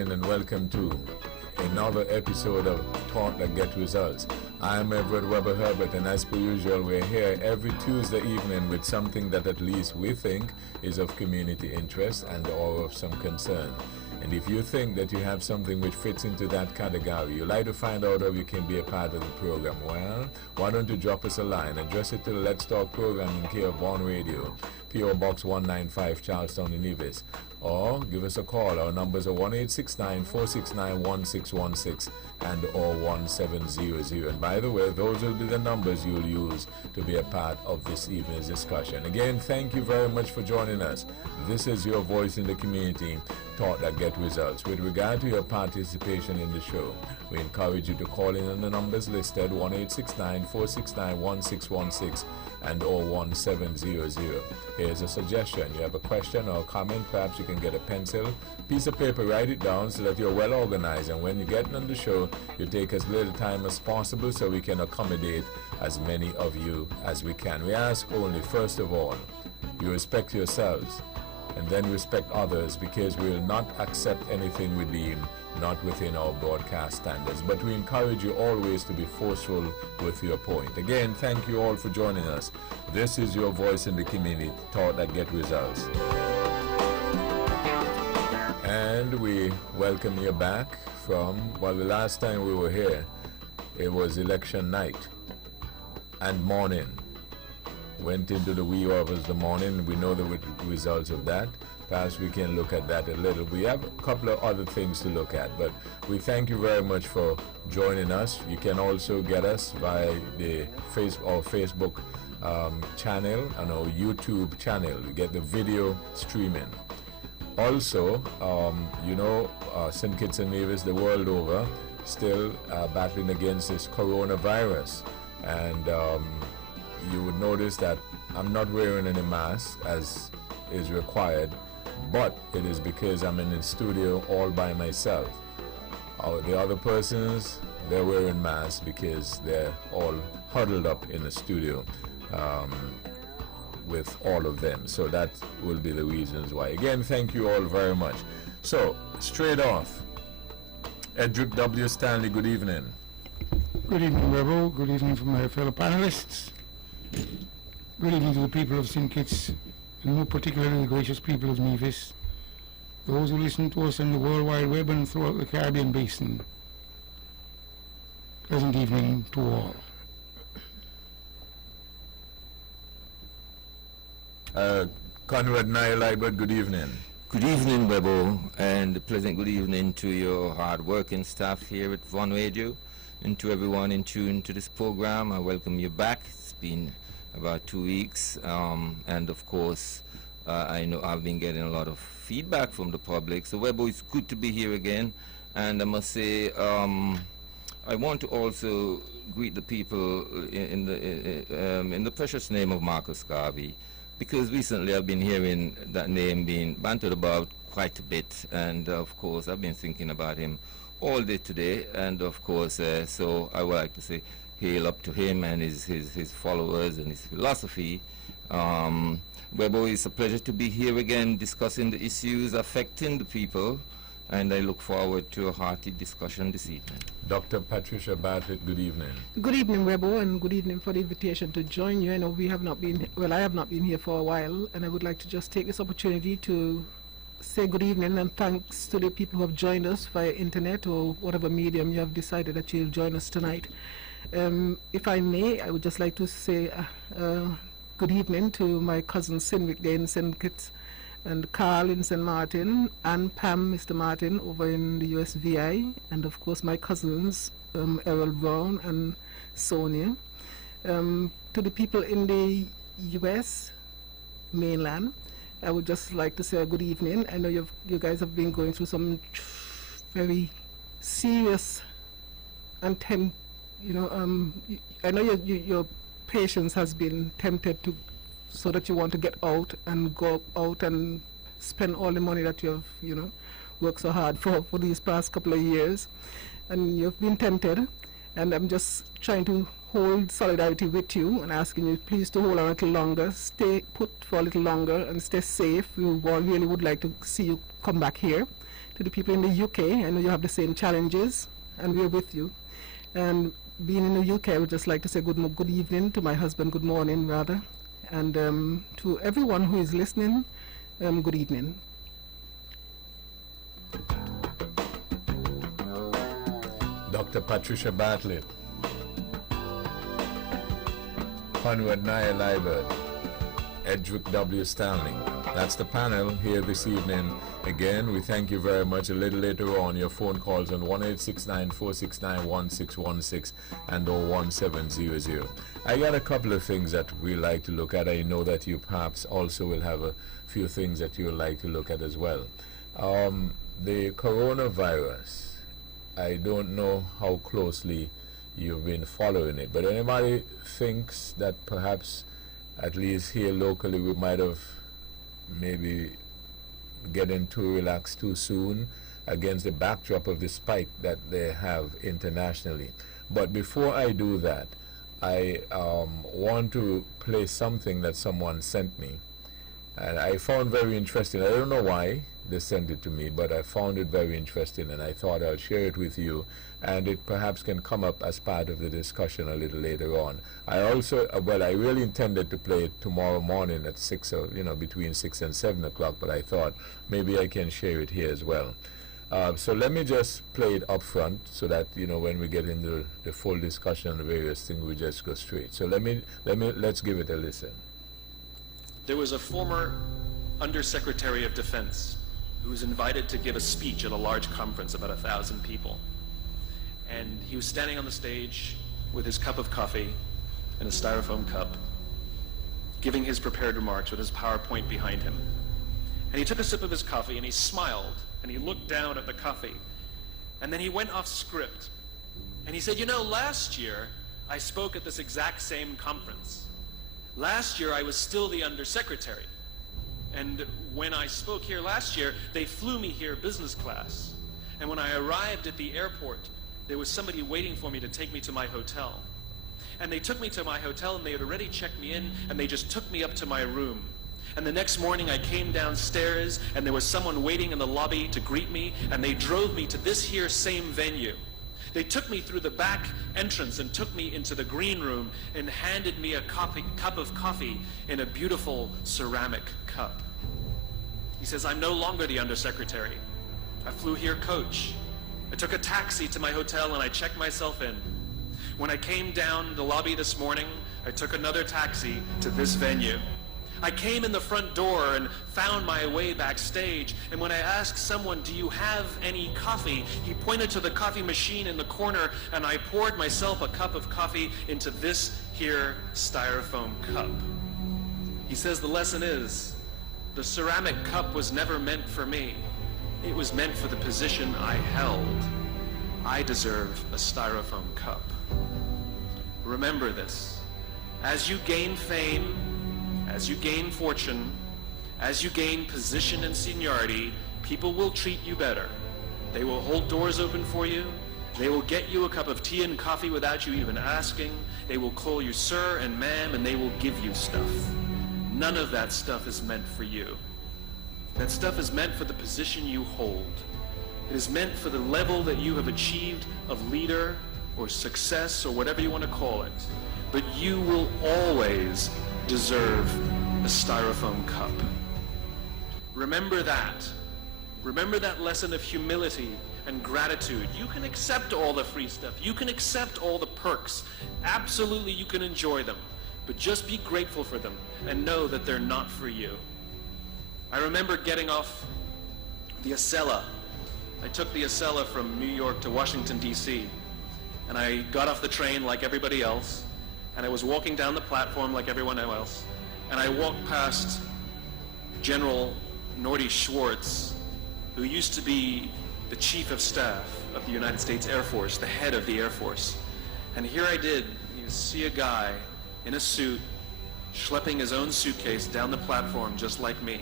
And welcome to another episode of Talk That Get Results. I'm Edward Weber Herbert, and as per usual, we're here every Tuesday evening with something that at least we think is of community interest and or of some concern. And if you think that you have something which fits into that category, you'd like to find out how you can be a part of the program, well, why don't you drop us a line, address it to the Let's Talk program in care of Vaughan Radio, P.O. Box 195, Charlestown, Nevis. Or give us a call. Our numbers are 1-869-469-1616 and or 1700. And by the way, those will be the numbers you'll use to be a part of this evening's discussion. Again, thank you very much for joining us. This is your voice in the community, Talk That Get Results. With regard to your participation in the show, we encourage you to call in on the numbers listed, 1-869-469-1616 and or 1700. Here's a suggestion. You have a question or a comment, perhaps you can get a pencil, piece of paper, write it down so that you're well organized, and when you get on the show, you take as little time as possible so we can accommodate as many of you as we can. We ask only, first of all, you respect yourselves and then respect others, because we will not accept anything we deem not within our broadcast standards. But we encourage you always to be forceful with your point. Again, thank you all for joining us. This is your voice in the community, Talk That Get Results. And we welcome you back from, well, the last time we were here, it was election night and morning. Went into the wee hours of the morning. We know the results of that. Perhaps we can look at that a little. We have a couple of other things to look at, but we thank you very much for joining us. You can also get us via the Facebook channel and our YouTube channel. You get the video streaming. Also, St. Kitts and Nevis, the world over, still battling against this coronavirus. And you would notice that I'm not wearing any mask as is required, but it is because I'm in the studio all by myself. The other persons, they're wearing masks because they're all huddled up in the studio with all of them. So that will be the reasons why. Again, thank you all very much. So, straight off, Edric W. Stanley, good evening. Good evening, Rebel. Good evening from my fellow panelists. Good evening to the people of St. Kitts, and more particularly the gracious people of Nevis, those who listen to us on the World Wide Web and throughout the Caribbean Basin. Pleasant evening to all. Konrad Nile, good evening. Good evening, Webo, and a pleasant good evening to your hard-working staff here at Vaughan Radio, and to everyone in tune to this program. I welcome you back. It's been about 2 weeks, and of course, I know I've been getting a lot of feedback from the public. So, Webo, it's good to be here again, and I must say, I want to also greet the people in the precious name of Marcus Garvey, because recently I've been hearing that name being bantered about quite a bit, and of course I've been thinking about him all day today, and of course so I would like to say hail up to him and his followers and his philosophy. Webo, it's a pleasure to be here again discussing the issues affecting the people, and I look forward to a hearty discussion this evening. Dr. Patricia Bartlett, good evening. Good evening, Webo, and good evening for the invitation to join you. I know we have not been, well, I have not been here for a while, and I would like to just take this opportunity to say good evening and thanks to the people who have joined us via internet or whatever medium you have decided that you'll join us tonight. If I may, I would just like to say good evening to my cousins Sinwick Day in St. Kitts, and Carl in St. Martin, and Pam, Mr. Martin, over in the USVI, and of course my cousins, Errol Brown and Sonia. To the people in the US mainland, I would just like to say a good evening. I know you guys have been going through some very serious and I know your patience has been tempted to, so that you want to get out and go out and spend all the money that you have, worked so hard for these past couple of years, and you've been tempted. And I'm just trying to hold solidarity with you and asking you please to hold on a little longer, stay put for a little longer, and stay safe. We really would like to see you come back here. To the people in the UK, I know you have the same challenges, and we're with you. And being in the UK, I would just like to say good evening to my husband, good morning rather, and to everyone who is listening, good evening. Dr. Patricia Bartlett, Konrad Nile, Edric W. Stanley. That's the panel here this evening. Again, we thank you very much. A little later on, your phone calls on 1-869-469-1616 and 01700. I got a couple of things that we like to look at. I know that you perhaps also will have a few things that you would like to look at as well. The coronavirus, I don't know how closely you've been following it, but anybody thinks that perhaps, at least here locally, we might have maybe getting too relaxed too soon against the backdrop of the spike that they have internationally. But before I do that, I want to play something that someone sent me, and I found very interesting. I don't know why they sent it to me, but I found it very interesting, and I thought I'll share it with you, and it perhaps can come up as part of the discussion a little later on. I also, I really intended to play it tomorrow morning at 6, or between 6 and 7 o'clock, but I thought maybe I can share it here as well. So let me just play it up front, so that when we get into the full discussion on the various things, we just go straight. So let's give it a listen. There was a former Undersecretary of Defense who was invited to give a speech at a large conference, about 1,000 people. And he was standing on the stage with his cup of coffee in a styrofoam cup, giving his prepared remarks with his PowerPoint behind him. And he took a sip of his coffee and he smiled and he looked down at the coffee. And then he went off script. And he said, last year I spoke at this exact same conference. Last year I was still the Undersecretary. And when I spoke here last year, they flew me here business class. And when I arrived at the airport, there was somebody waiting for me to take me to my hotel. And they took me to my hotel, and they had already checked me in, and they just took me up to my room. And the next morning I came downstairs, and there was someone waiting in the lobby to greet me, and they drove me to this here same venue. They took me through the back entrance and took me into the green room and handed me a cup of coffee in a beautiful ceramic cup. He says, I'm no longer the Undersecretary. I flew here coach. I took a taxi to my hotel and I checked myself in. When I came down the lobby this morning, I took another taxi to this venue. I came in the front door and found my way backstage, and when I asked someone, do you have any coffee, he pointed to the coffee machine in the corner, and I poured myself a cup of coffee into this here styrofoam cup. He says the lesson is, the ceramic cup was never meant for me. It was meant for the position I held. I deserve a styrofoam cup. Remember this. As you gain fame, as you gain fortune, as you gain position and seniority, people will treat you better. They will hold doors open for you. They will get you a cup of tea and coffee without you even asking. They will call you sir and ma'am, and they will give you stuff. None of that stuff is meant for you. That stuff is meant for the position you hold. It is meant for the level that you have achieved of leader or success or whatever you want to call it. But you will always deserve a styrofoam cup. Remember that. Remember that lesson of humility and gratitude. You can accept all the free stuff. You can accept all the perks. Absolutely, you can enjoy them. But just be grateful for them and know that they're not for you. I remember getting off the Acela. I took the Acela from New York to Washington, D.C. And I got off the train like everybody else. And I was walking down the platform like everyone else. And I walked past General Nordy Schwartz, who used to be the Chief of Staff of the United States Air Force, the head of the Air Force. And here I did, you see a guy in a suit schlepping his own suitcase down the platform just like me.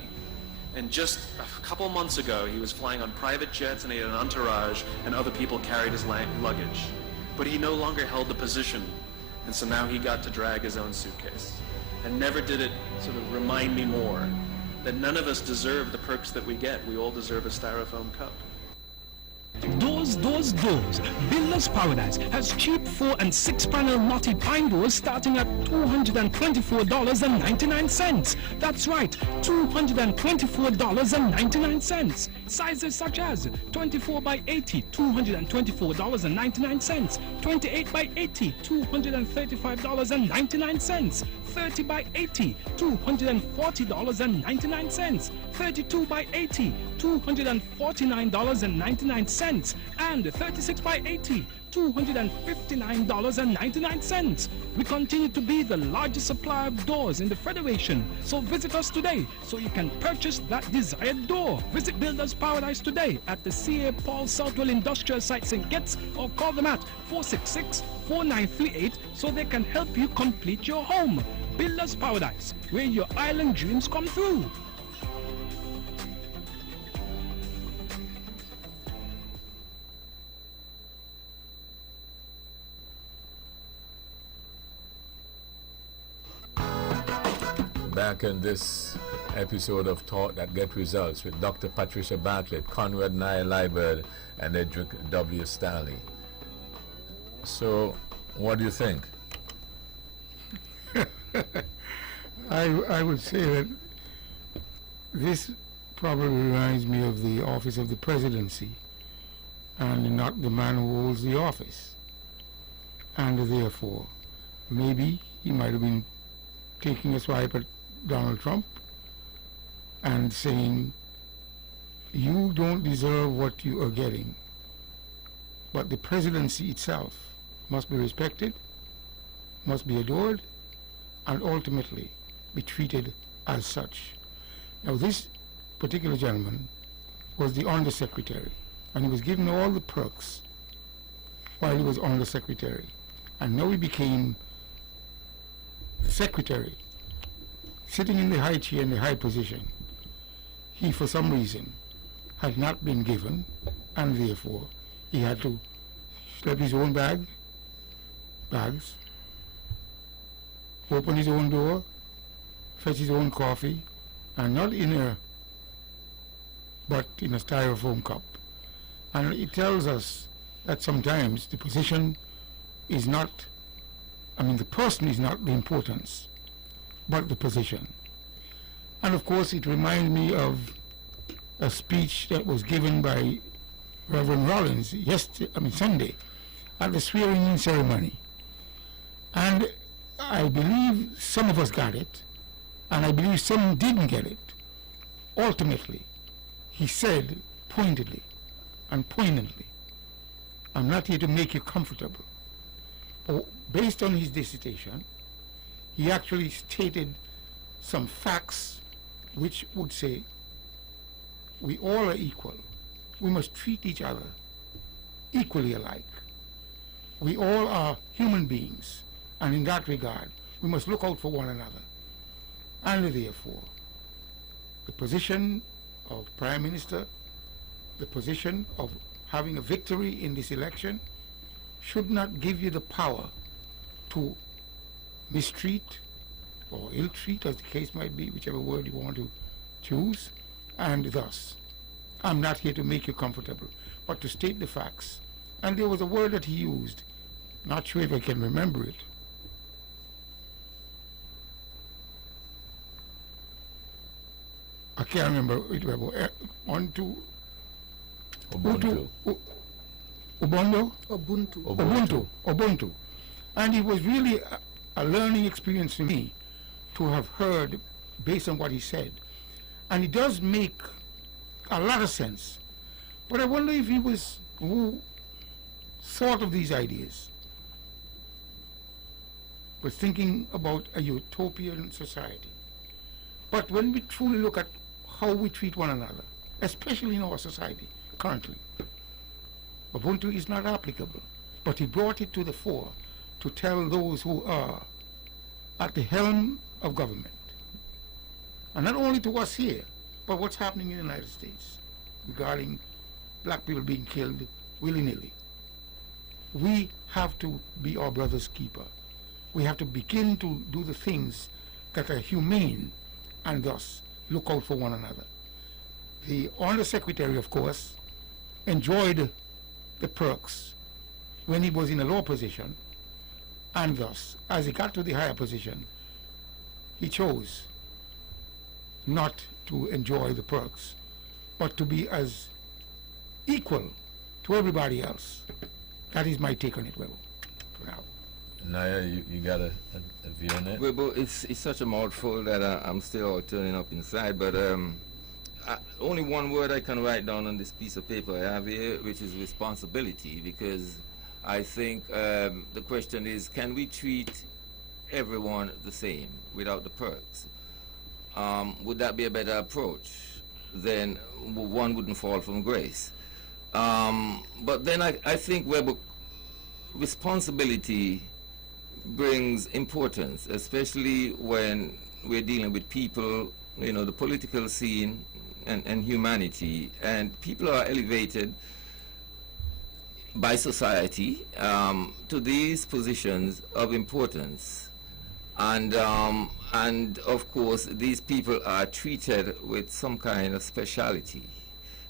And just a couple months ago, he was flying on private jets and he had an entourage and other people carried his luggage. But he no longer held the position, and so now he got to drag his own suitcase. And never did it sort of remind me more that none of us deserve the perks that we get. We all deserve a Styrofoam cup. Doors. Builder's Paradise has cheap 4 and 6 panel knotty pine doors starting at $224.99. That's right, $224.99. Sizes such as 24 by 80, $224.99. 28 by 80, $235.99. 30 by 80, $240.99. 32 by 80, $249.99, and 36 by 80, $259.99. We continue to be the largest supplier of doors in the Federation, so visit us today so you can purchase that desired door. Visit Builders Paradise today at the C.A. Paul Southwell Industrial Site St. Kitts, or call them at 466-4938 so they can help you complete your home. Builders Paradise, where your island dreams come true. Back in this episode of Talk That Get Results with Dr. Patricia Bartlett, Konrad Nile Liebert, and Edric W. Stanley. So, what do you think? I would say that this probably reminds me of the office of the presidency and not the man who holds the office. And therefore, maybe he might have been taking a swipe at Donald Trump and saying, you don't deserve what you are getting, but the presidency itself must be respected, must be adored, and ultimately be treated as such. Now, this particular gentleman was the undersecretary, and he was given all the perks while he was undersecretary, and now he became secretary, sitting in the high chair in the high position. He, for some reason, had not been given, and therefore he had to schlep his own bags, open his own door, fetch his own coffee, and not in a, but in a styrofoam cup. And it tells us that sometimes the position is not, the person is not the importance, but the position. And of course it reminds me of a speech that was given by Reverend Rollins Sunday at the swearing-in ceremony. And I believe some of us got it, and I believe some didn't get it. Ultimately, he said pointedly and poignantly, I'm not here to make you comfortable. Based on his dissertation, he actually stated some facts which would say we all are equal. We must treat each other equally alike. We all are human beings, and in that regard, we must look out for one another. And therefore, the position of Prime Minister, the position of having a victory in this election, should not give you the power to mistreat or ill-treat, as the case might be, whichever word you want to choose. And thus, I'm not here to make you comfortable, but to state the facts. And there was a word that he used, not sure if I can remember it. I can't remember it. Ubuntu. And it was really a learning experience for me to have heard based on what he said. And it does make a lot of sense. But I wonder if he was who thought of these ideas, was thinking about a utopian society. But when we truly look at how we treat one another, especially in our society currently. Ubuntu is not applicable, but he brought it to the fore to tell those who are at the helm of government, and not only to us here, but what's happening in the United States regarding black people being killed willy-nilly. We have to be our brother's keeper. We have to begin to do the things that are humane and thus look out for one another. The Undersecretary, of course, enjoyed the perks when he was in a low position, and thus, as he got to the higher position, he chose not to enjoy the perks, but to be as equal to everybody else. That is my take on it, Webo, for now. Naya, you got a view on it? Well, but it's such a mouthful that I'm still all turning up inside, but only one word I can write down on this piece of paper I have here, which is responsibility, because I think the question is, can we treat everyone the same without the perks? Would that be a better approach? Then one wouldn't fall from grace. But then I think responsibility brings importance, especially when we're dealing with people, you know, the political scene and humanity, and people are elevated by society to these positions of importance, and of course these people are treated with some kind of speciality.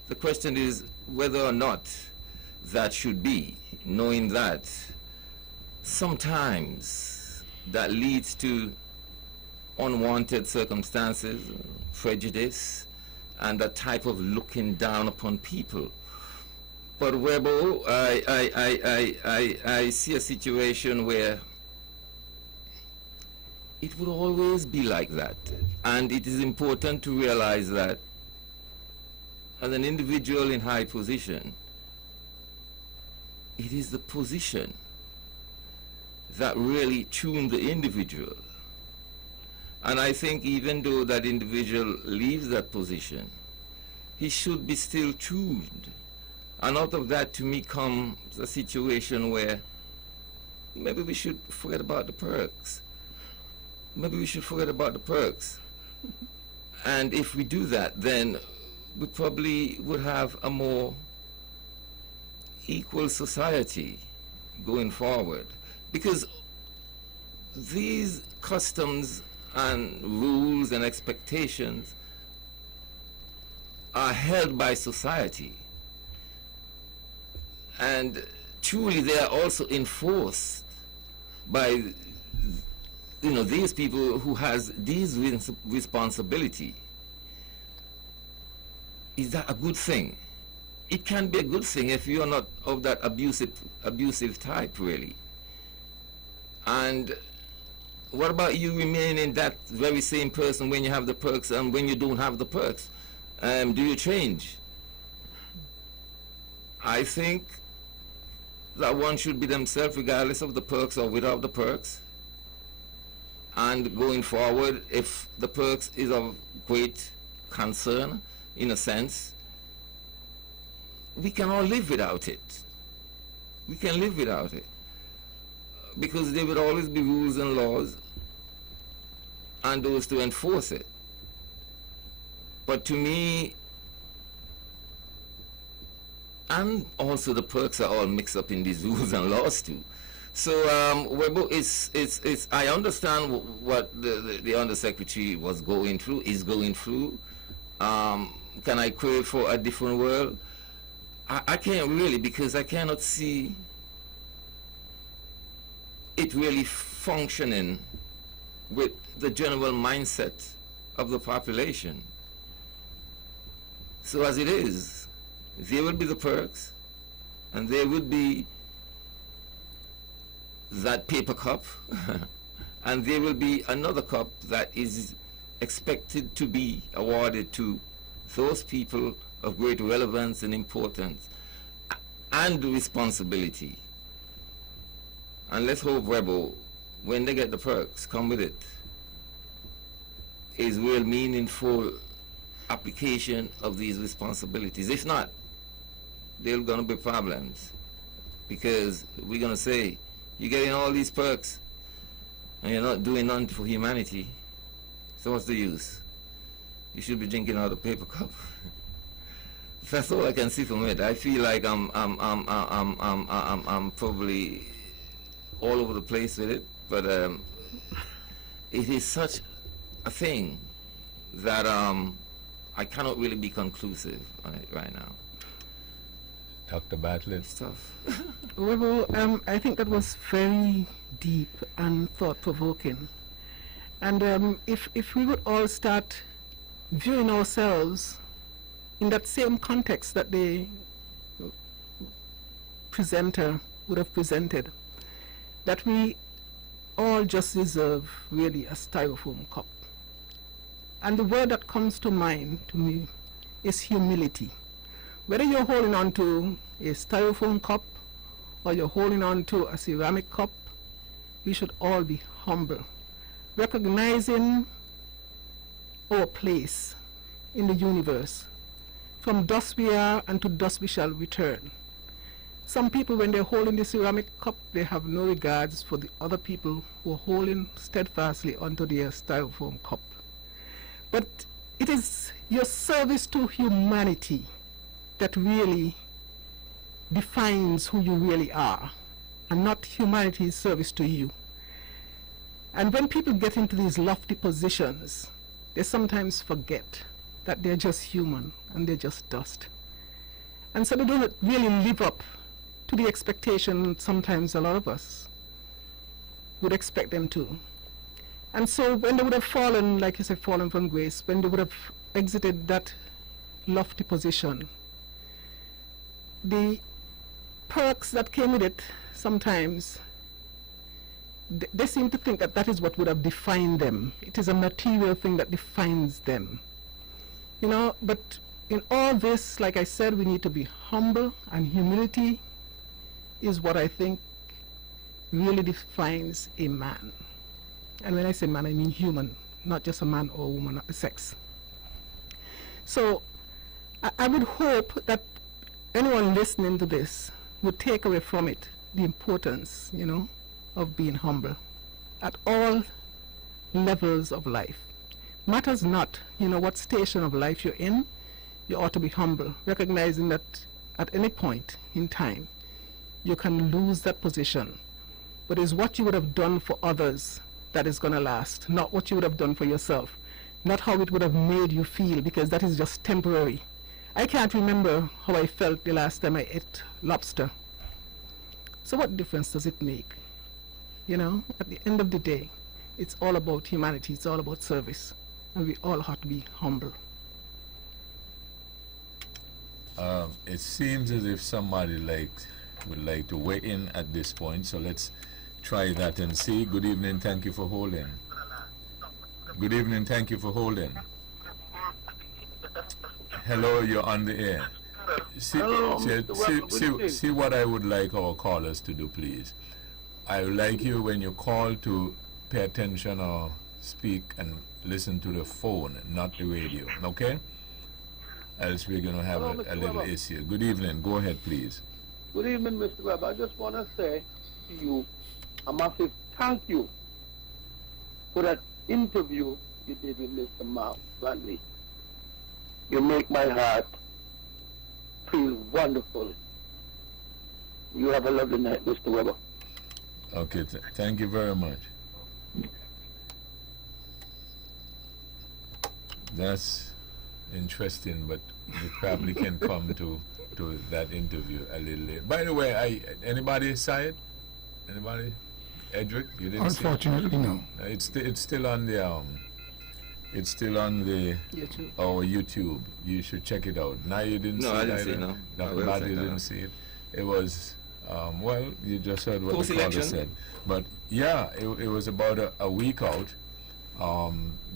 The question is whether or not that should be, knowing that sometimes that leads to unwanted circumstances, prejudice, and that type of looking down upon people. But Webo, I see a situation where it would always be like that. And it is important to realize that as an individual in high position, it is the position that really tunes the individual. And I think even though that individual leaves that position, he should be still tuned. And out of that, to me, comes a situation where maybe we should forget about the perks. Maybe we should forget about the perks. And if we do that, then we probably would have a more equal society going forward. Because these customs and rules and expectations are held by society. And truly they are also enforced by, you know, these people who has these responsibility. Is that a good thing? It can be a good thing if you are not of that abusive type, really. And what about you remaining that very same person when you have the perks and when you don't have the perks? Do you change? I think that one should be themselves regardless of the perks or without the perks. And going forward, if the perks is of great concern, in a sense, we can all live without it. We can live without it. Because there would always be rules and laws and those to enforce it. But to me, and also the perks are all mixed up in these rules and laws too. So I understand what the Undersecretary was going through, is going through. Can I crave for a different world? I can't really, because I cannot see it really functioning with the general mindset of the population. So as it is, there will be the perks, and there would be that paper cup, and there will be another cup that is expected to be awarded to those people of great relevance and importance and responsibility. And let's hope Rebel, when they get the perks, come with it, is real meaningful application of these responsibilities. If not, there are going to be problems, because we're going to say, you're getting all these perks and you're not doing nothing for humanity, so what's the use? You should be drinking out of a paper cup. That's all I can see from it. I feel like I'm probably all over the place with it, but it is such a thing that I cannot really be conclusive on it right now. Dr. Bartlett? Stuff. Well, I think that was very deep and thought-provoking. And if we would all start viewing ourselves in that same context that the presenter would have presented, that we all just deserve really a styrofoam cup. And the word that comes to mind to me is humility. Whether you're holding on to a styrofoam cup or you're holding on to a ceramic cup, we should all be humble, recognizing our place in the universe. From dust we are, and to dust we shall return. Some people, when they're holding the ceramic cup, they have no regards for the other people who are holding steadfastly onto their styrofoam cup. But it is your service to humanity that really defines who you really are, and not humanity's service to you. And when people get into these lofty positions, they sometimes forget that they're just human and they're just dust. And so they don't really live up to the expectation sometimes a lot of us would expect them to. And so when they would have fallen, like you said, fallen from grace, when they would have exited that lofty position, the perks that came with it sometimes, they seem to think that that is what would have defined them. It is a material thing that defines them. You know, but in all this, like I said, we need to be humble, and humility is what I think really defines a man. And when I say man, I mean human, not just a man or a woman, a sex. So I would hope that anyone listening to this would take away from it the importance, you know, of being humble at all levels of life. Matters not, you know, what station of life you're in, you ought to be humble, recognizing that at any point in time you can lose that position. But it's what you would have done for others that is going to last, not what you would have done for yourself, not how it would have made you feel, because that is just temporary. I can't remember how I felt the last time I ate lobster. So what difference does it make? You know, at the end of the day, it's all about humanity, it's all about service, and we all have to be humble. It seems as if somebody would like to weigh in at this point, so let's try that and see. Good evening, thank you for holding. Good evening, thank you for holding. Hello, you're on the air. See what I would like our callers to do, please. I would like you, when you call, to pay attention or speak and listen to the phone, not the radio, okay? Else we're going to have a little issue. Good evening. Go ahead, please. Good evening, Mr. Webb. I just want to say to you a massive thank you for that interview you did with Mr. Mark Bradley. You make my heart feel wonderful. You have a lovely night, Mr. Weber. Okay, thank you very much. That's interesting, but we probably can come to that interview a little later. By the way, anybody saw it? Anybody? Edric, you didn't see it? Unfortunately, no. It's still on the it's still on the YouTube. our YouTube. You should check it out. Now you didn't see it. No, I didn't see it, no. Dr. Bartlett didn't see it. It was well, you just heard what the caller Post-election. said. But yeah, it was about a week out.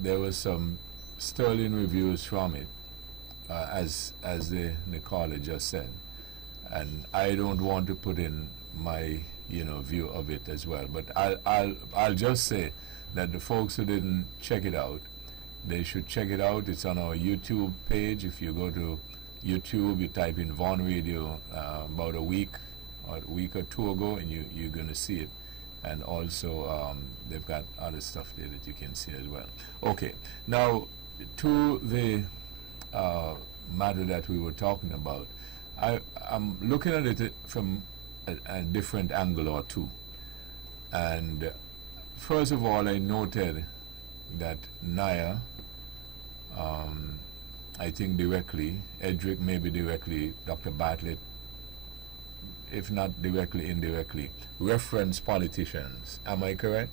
There was some sterling reviews from it, as the caller just said, and I don't want to put in my view of it as well. But I'll just say that the folks who didn't check it out, they should check it out. It's on our YouTube page. If you go to YouTube, you type in Vaughan Radio about a week or two ago, and you're going to see it. And also, they've got other stuff there that you can see as well. Okay, now to the matter that we were talking about, I'm looking at it from a different angle or two. And first of all, I noted that Naya, I think directly, Edric maybe directly, Dr. Bartlett, if not directly, indirectly, reference politicians. Am I correct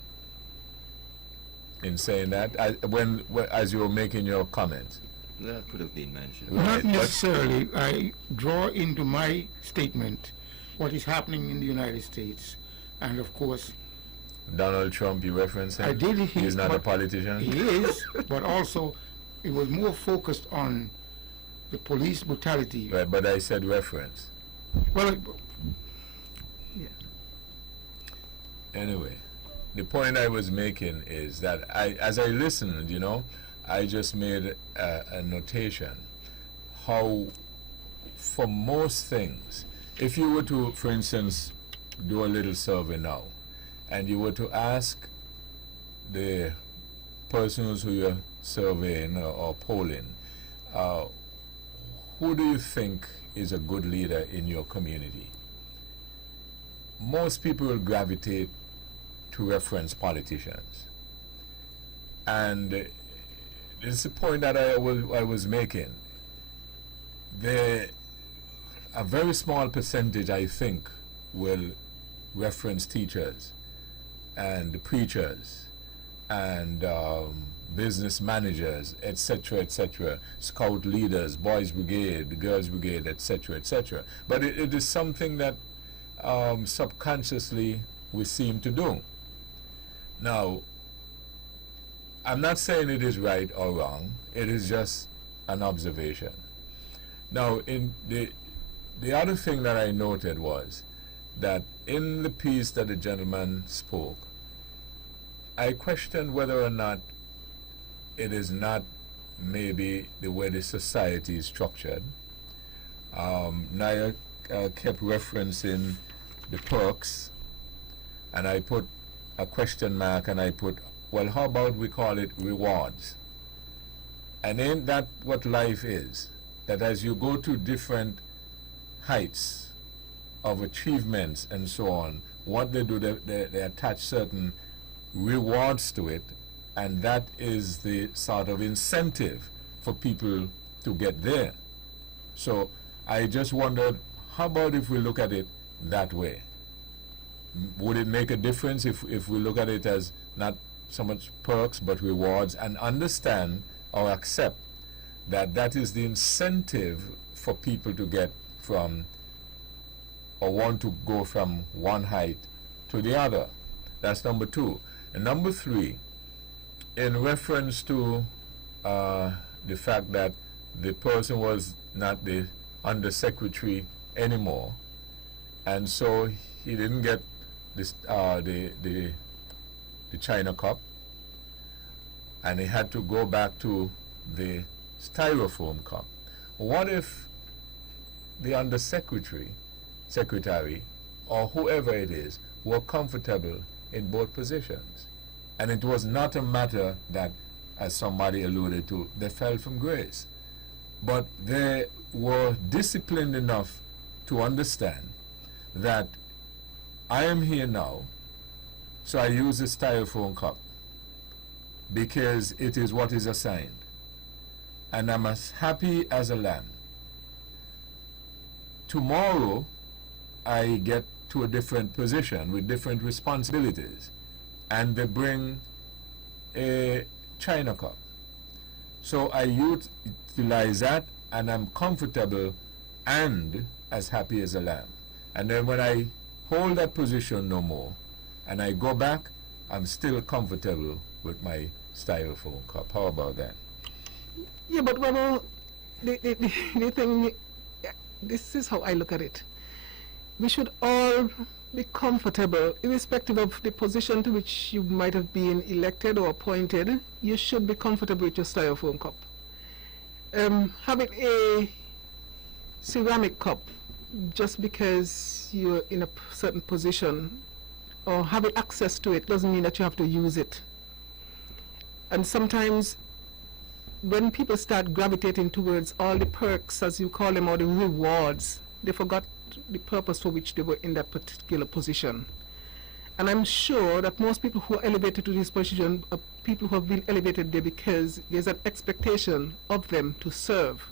in saying that? As you were making your comments? That could have been mentioned. Not necessarily. I draw into my statement what is happening in the United States, and of course, Donald Trump, you referenced him? I did. He's not a politician? He is, but also it was more focused on the police brutality. Right, but I said reference. Well, Anyway, the point I was making is that as I listened, I just made a notation how for most things, if you were to, for instance, do a little survey now, and you were to ask the persons who you're surveying or polling, who do you think is a good leader in your community? Most people will gravitate to reference politicians. And this is the point that I was making. A very small percentage, I think, will reference teachers and preachers and business managers, etc., scout leaders, boys brigade, girls brigade, etc. But it is something that subconsciously we seem to do. Now, I'm not saying it is right or wrong. It is just an observation. Now, in the other thing that I noted was that in the piece that the gentleman spoke, I questioned whether or not it is not maybe the way the society is structured. Naya kept referencing the perks, and I put a question mark and I put, well, how about we call it rewards? And ain't that what life is? That as you go to different heights of achievements and so on, what they do, they attach certain rewards to it, and that is the sort of incentive for people to get there. So I just wondered, how about if we look at it that way? Would it make a difference if we look at it as not so much perks but rewards, and understand or accept that that is the incentive for people to get from or want to go from one height to the other? That's number two. And number three, in reference to the fact that the person was not the undersecretary anymore, and so he didn't get this, the China Cup, and he had to go back to the Styrofoam Cup. What if the undersecretary, secretary, or whoever it is, were comfortable in both positions, and it was not a matter that, as somebody alluded to, they fell from grace, but they were disciplined enough to understand that I am here now, so I use the Styrofoam Cup because it is what is assigned, and I'm as happy as a lamb. Tomorrow I get to a different position with different responsibilities, and they bring a China Cup. So I utilize that, and I'm comfortable and as happy as a lamb. And then when I hold that position no more, and I go back, I'm still comfortable with my Styrofoam Cup. How about that? Yeah, but the thing, this is how I look at it. we should all be comfortable, irrespective of the position to which you might have been elected or appointed. You should be comfortable with your styrofoam cup. Having a ceramic cup just because you're in a certain position or having access to it doesn't mean that you have to use it. And sometimes when people start gravitating towards all the perks, as you call them, or the rewards, they forgot the purpose for which they were in that particular position. And I'm sure that most people who are elevated to this position are people who have been elevated there because there's an expectation of them to serve.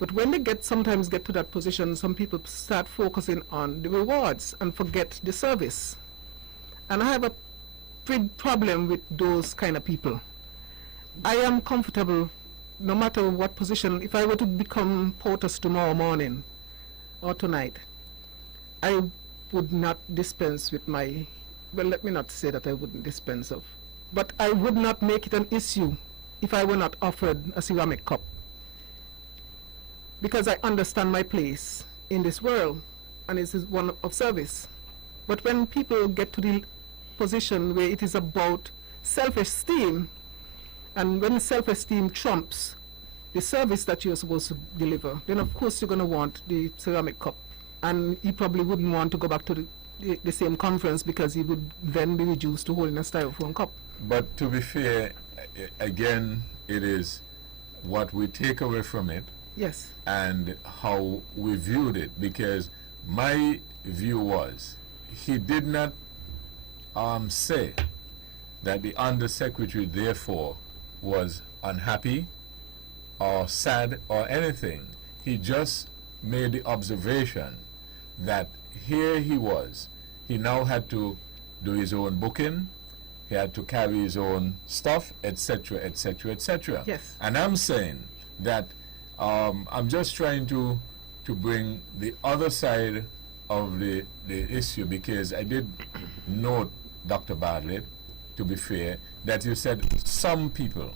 But when they sometimes get to that position, some people start focusing on the rewards and forget the service. And I have a big problem with those kind of people. I am comfortable no matter what position. If I were to become POTUS tomorrow morning or tonight, I would not dispense with my, well, let me not say that I wouldn't dispense of, but I would not make it an issue if I were not offered a ceramic cup, because I understand my place in this world, and it is one of service. But when people get to the position where it is about self-esteem, and when self-esteem trumps the service that you're supposed to deliver, then of course you're going to want the ceramic cup. And you probably wouldn't want to go back to the same conference because you would then be reduced to holding a styrofoam cup. But to be fair, again, it is what we take away from it. Yes. And how we viewed it, because my view was he did not say that the undersecretary therefore was unhappy or sad or anything. He just made the observation that here he was. He now had to do his own booking, he had to carry his own stuff, etc., etc., etc. Yes. And I'm saying that I'm just trying to bring the other side of the issue, because I did note, Dr. Bartlett, to be fair, that you said some people.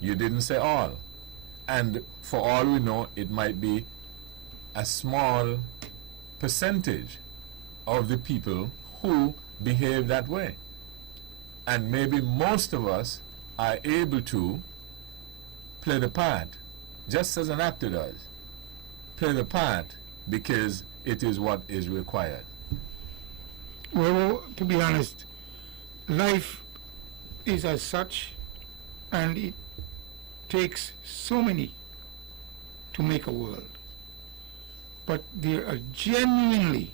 You didn't say all. And for all we know, it might be a small percentage of the people who behave that way. And maybe most of us are able to play the part, just as an actor does. Play the part because it is what is required. Well, to be honest, life is as such, and it takes so many to make a world. But there are genuinely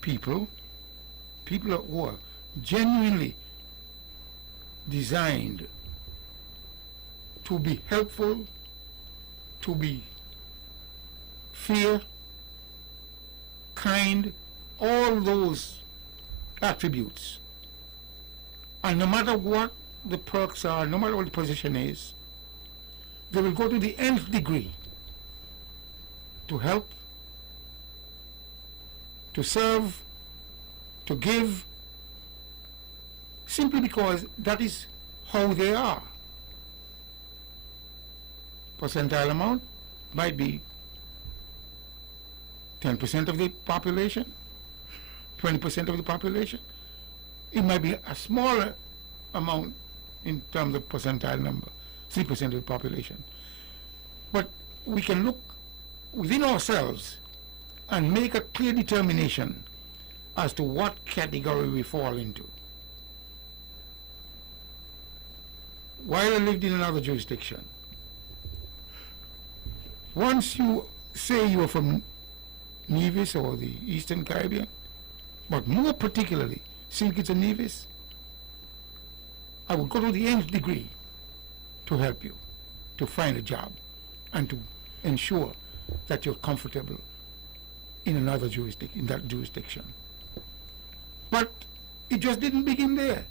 people who are genuinely designed to be helpful, to be fair, kind, all those attributes. And no matter what the perks are, no matter what the position is, they will go to the nth degree to help, to serve, to give, simply because that is how they are. Percentile amount might be 10% of the population, 20% of the population. It might be a smaller amount in terms of percentile number, 3% of the population. But we can look within ourselves and make a clear determination as to what category we fall into. While I lived in another jurisdiction, once you say you are from Nevis or the Eastern Caribbean, but more particularly St. Kitts and Nevis, I would go to the nth degree to help you to find a job and to ensure that you're comfortable in another jurisdiction, in that jurisdiction. But it just didn't begin there.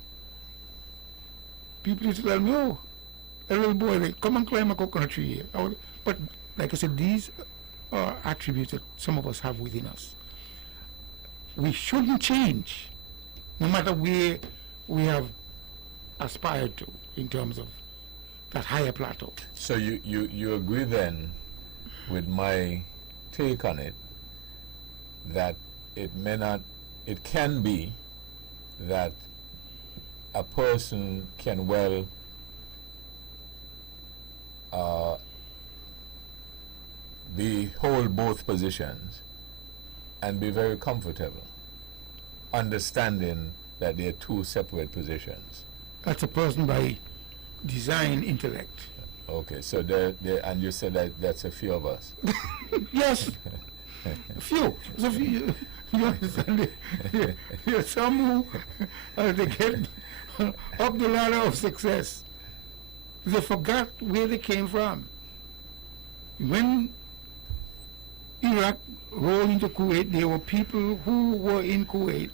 People used to tell me, oh, a little boy, like, come and climb a coconut tree here. But like I said, these are attributes that some of us have within us. We shouldn't change, no matter where we have aspired to in terms of that higher plateau. So you agree then with my take on it, that it may not, it can be that a person can well hold both positions and be very comfortable, understanding that they are two separate positions. That's a person by design intellect. Okay, so and you said that that's a few of us. Yes, a few. So few. You understand? There are some who they get up the ladder of success. They forgot where they came from. When Iraq rolled into Kuwait, there were people who were in Kuwait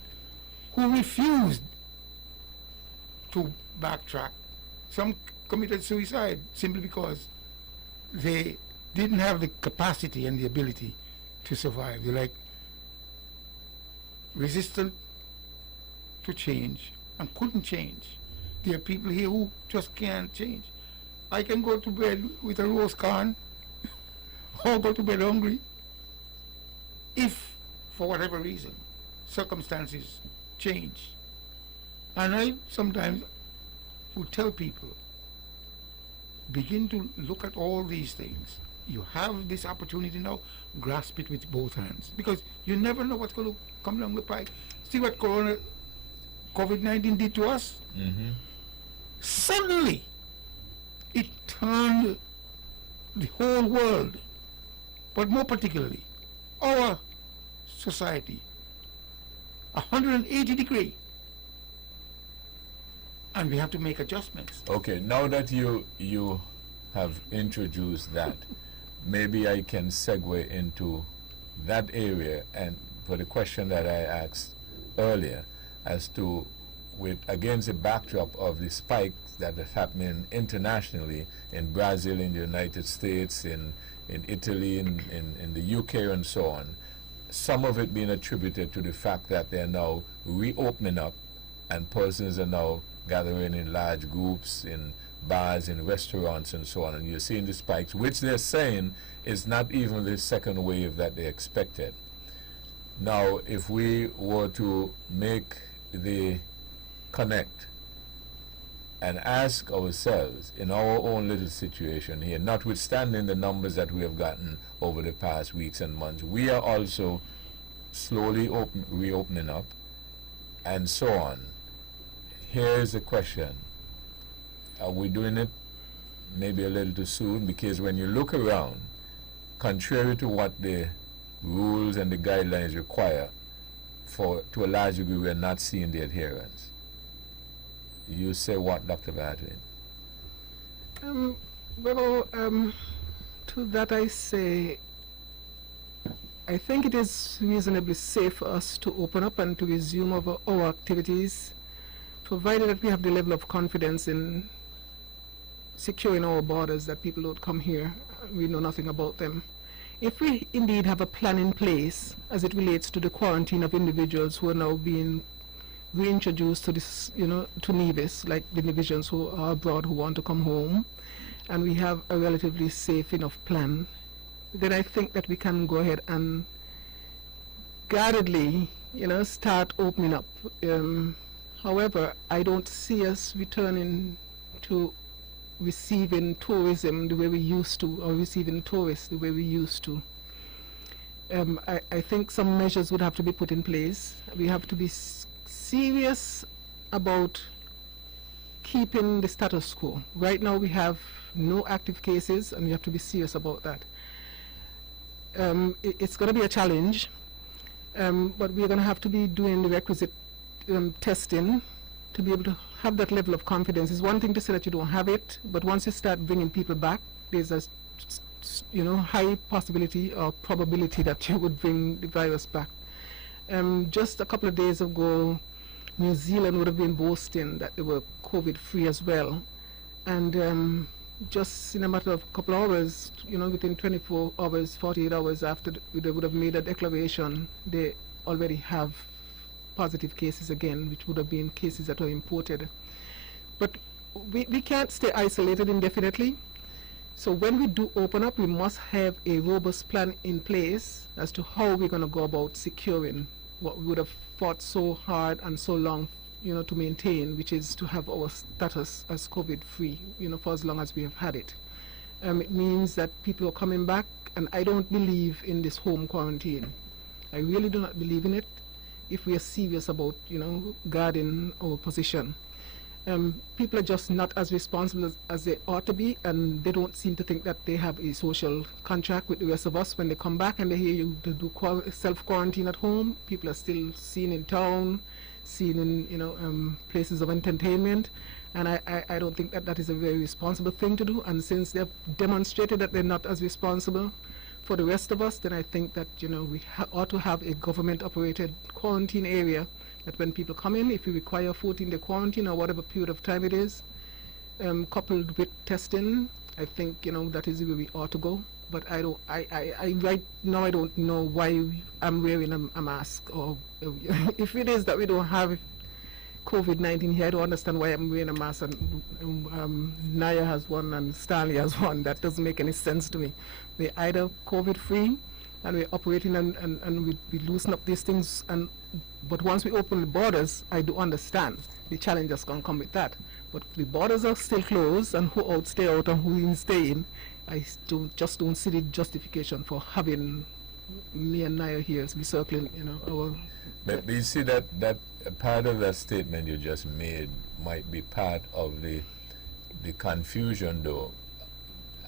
who refused to backtrack. Some committed suicide simply because they didn't have the capacity and the ability to survive. They're like resistant to change and couldn't change. There are people here who just can't change. I can go to bed with a roast corn or go to bed hungry if, for whatever reason, circumstances change. And I sometimes would tell people, begin to look at all these things. You have this opportunity now, grasp it with both hands. Because you never know what's going to come along the pike. See what COVID-19 did to us? Mm-hmm. Suddenly, it turned the whole world, but more particularly, our society, 180 degrees. And we have to make adjustments. Okay, now that you have introduced that, maybe I can segue into that area and for the question that I asked earlier as to, with against the backdrop of the spike that is happening internationally in Brazil, in the United States, in Italy, in the UK and so on, some of it being attributed to the fact that they're now reopening up and persons are now gathering in large groups in bars, in restaurants and so on, and you're seeing the spikes, which they're saying is not even the second wave that they expected. Now, if we were to make the connect and ask ourselves in our own little situation here, notwithstanding the numbers that we have gotten over the past weeks and months, we are also slowly reopening up and so on. Here's the question. Are we doing it maybe a little too soon? Because when you look around, contrary to what the rules and the guidelines require, to a large degree we are not seeing the adherence. You say what, Dr. Bartlett? To that I say, I think it is reasonably safe for us to open up and to resume our activities, provided that we have the level of confidence in securing our borders, that people don't come here, we know nothing about them. If we indeed have a plan in place as it relates to the quarantine of individuals who are now being reintroduced to this, to Nevis, like the individuals who are abroad who want to come home, and we have a relatively safe enough plan, then I think that we can go ahead and guardedly, start opening up. However, I don't see us returning to receiving tourism the way we used to, or receiving tourists the way we used to. I think some measures would have to be put in place. We have to be serious about keeping the status quo. Right now we have no active cases, and we have to be serious about that. It's going to be a challenge, but we're going to have to be doing the requisite testing to be able to have that level of confidence. It's one thing to say that you don't have it, but once you start bringing people back, there's a high possibility or probability that you would bring the virus back. Just a couple of days ago, New Zealand would have been boasting that they were COVID-free as well, and just in a matter of a couple of hours, within 24 hours, 48 hours after they would have made a declaration, they already have positive cases again, which would have been cases that were imported. But we can't stay isolated indefinitely. So when we do open up, we must have a robust plan in place as to how we're going to go about securing what we would have fought so hard and so long, to maintain, which is to have our status as COVID-free, for as long as we have had it. It means that people are coming back, and I don't believe in this home quarantine. I really do not believe in it if we are serious about, guarding our position. People are just not as responsible as they ought to be, and they don't seem to think that they have a social contract with the rest of us when they come back and they hear you to do self-quarantine at home. People are still seen in town, seen in places of entertainment, and I don't think that is a very responsible thing to do. And since they've demonstrated that they're not as responsible for the rest of us, then I think that we ought to have a government-operated quarantine area, that when people come in, if we require 14-day quarantine or whatever period of time it is, coupled with testing, I think that is where we ought to go. But I right now I don't know why I'm wearing a mask, or if it is that we don't have COVID-19 here, I don't understand why I'm wearing a mask, and Naya has one and Stanley has one. That doesn't make any sense to me. We're either COVID-free and we're operating and we loosen up these things, but once we open the borders, I do understand the challenges can come with that. But the borders are still closed, and who out stay out and who in stay in, I just don't see the justification for having me and Naya here recircling, our... But you see that part of that statement you just made might be part of the confusion, though.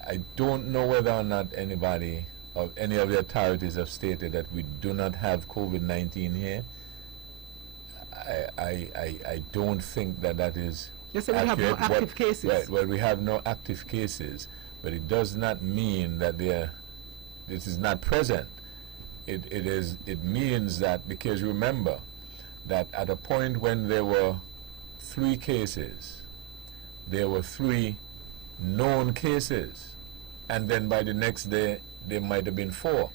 I don't know whether or not anybody or any of the authorities have stated that we do not have COVID-19 here. I don't think that is Yes, so we have no active cases. Right, well, we have no active cases, but it does not mean that this is not present. It means that, because remember that at a point when there were 3 cases, there were 3 known cases, and then by the next day there might have been 4.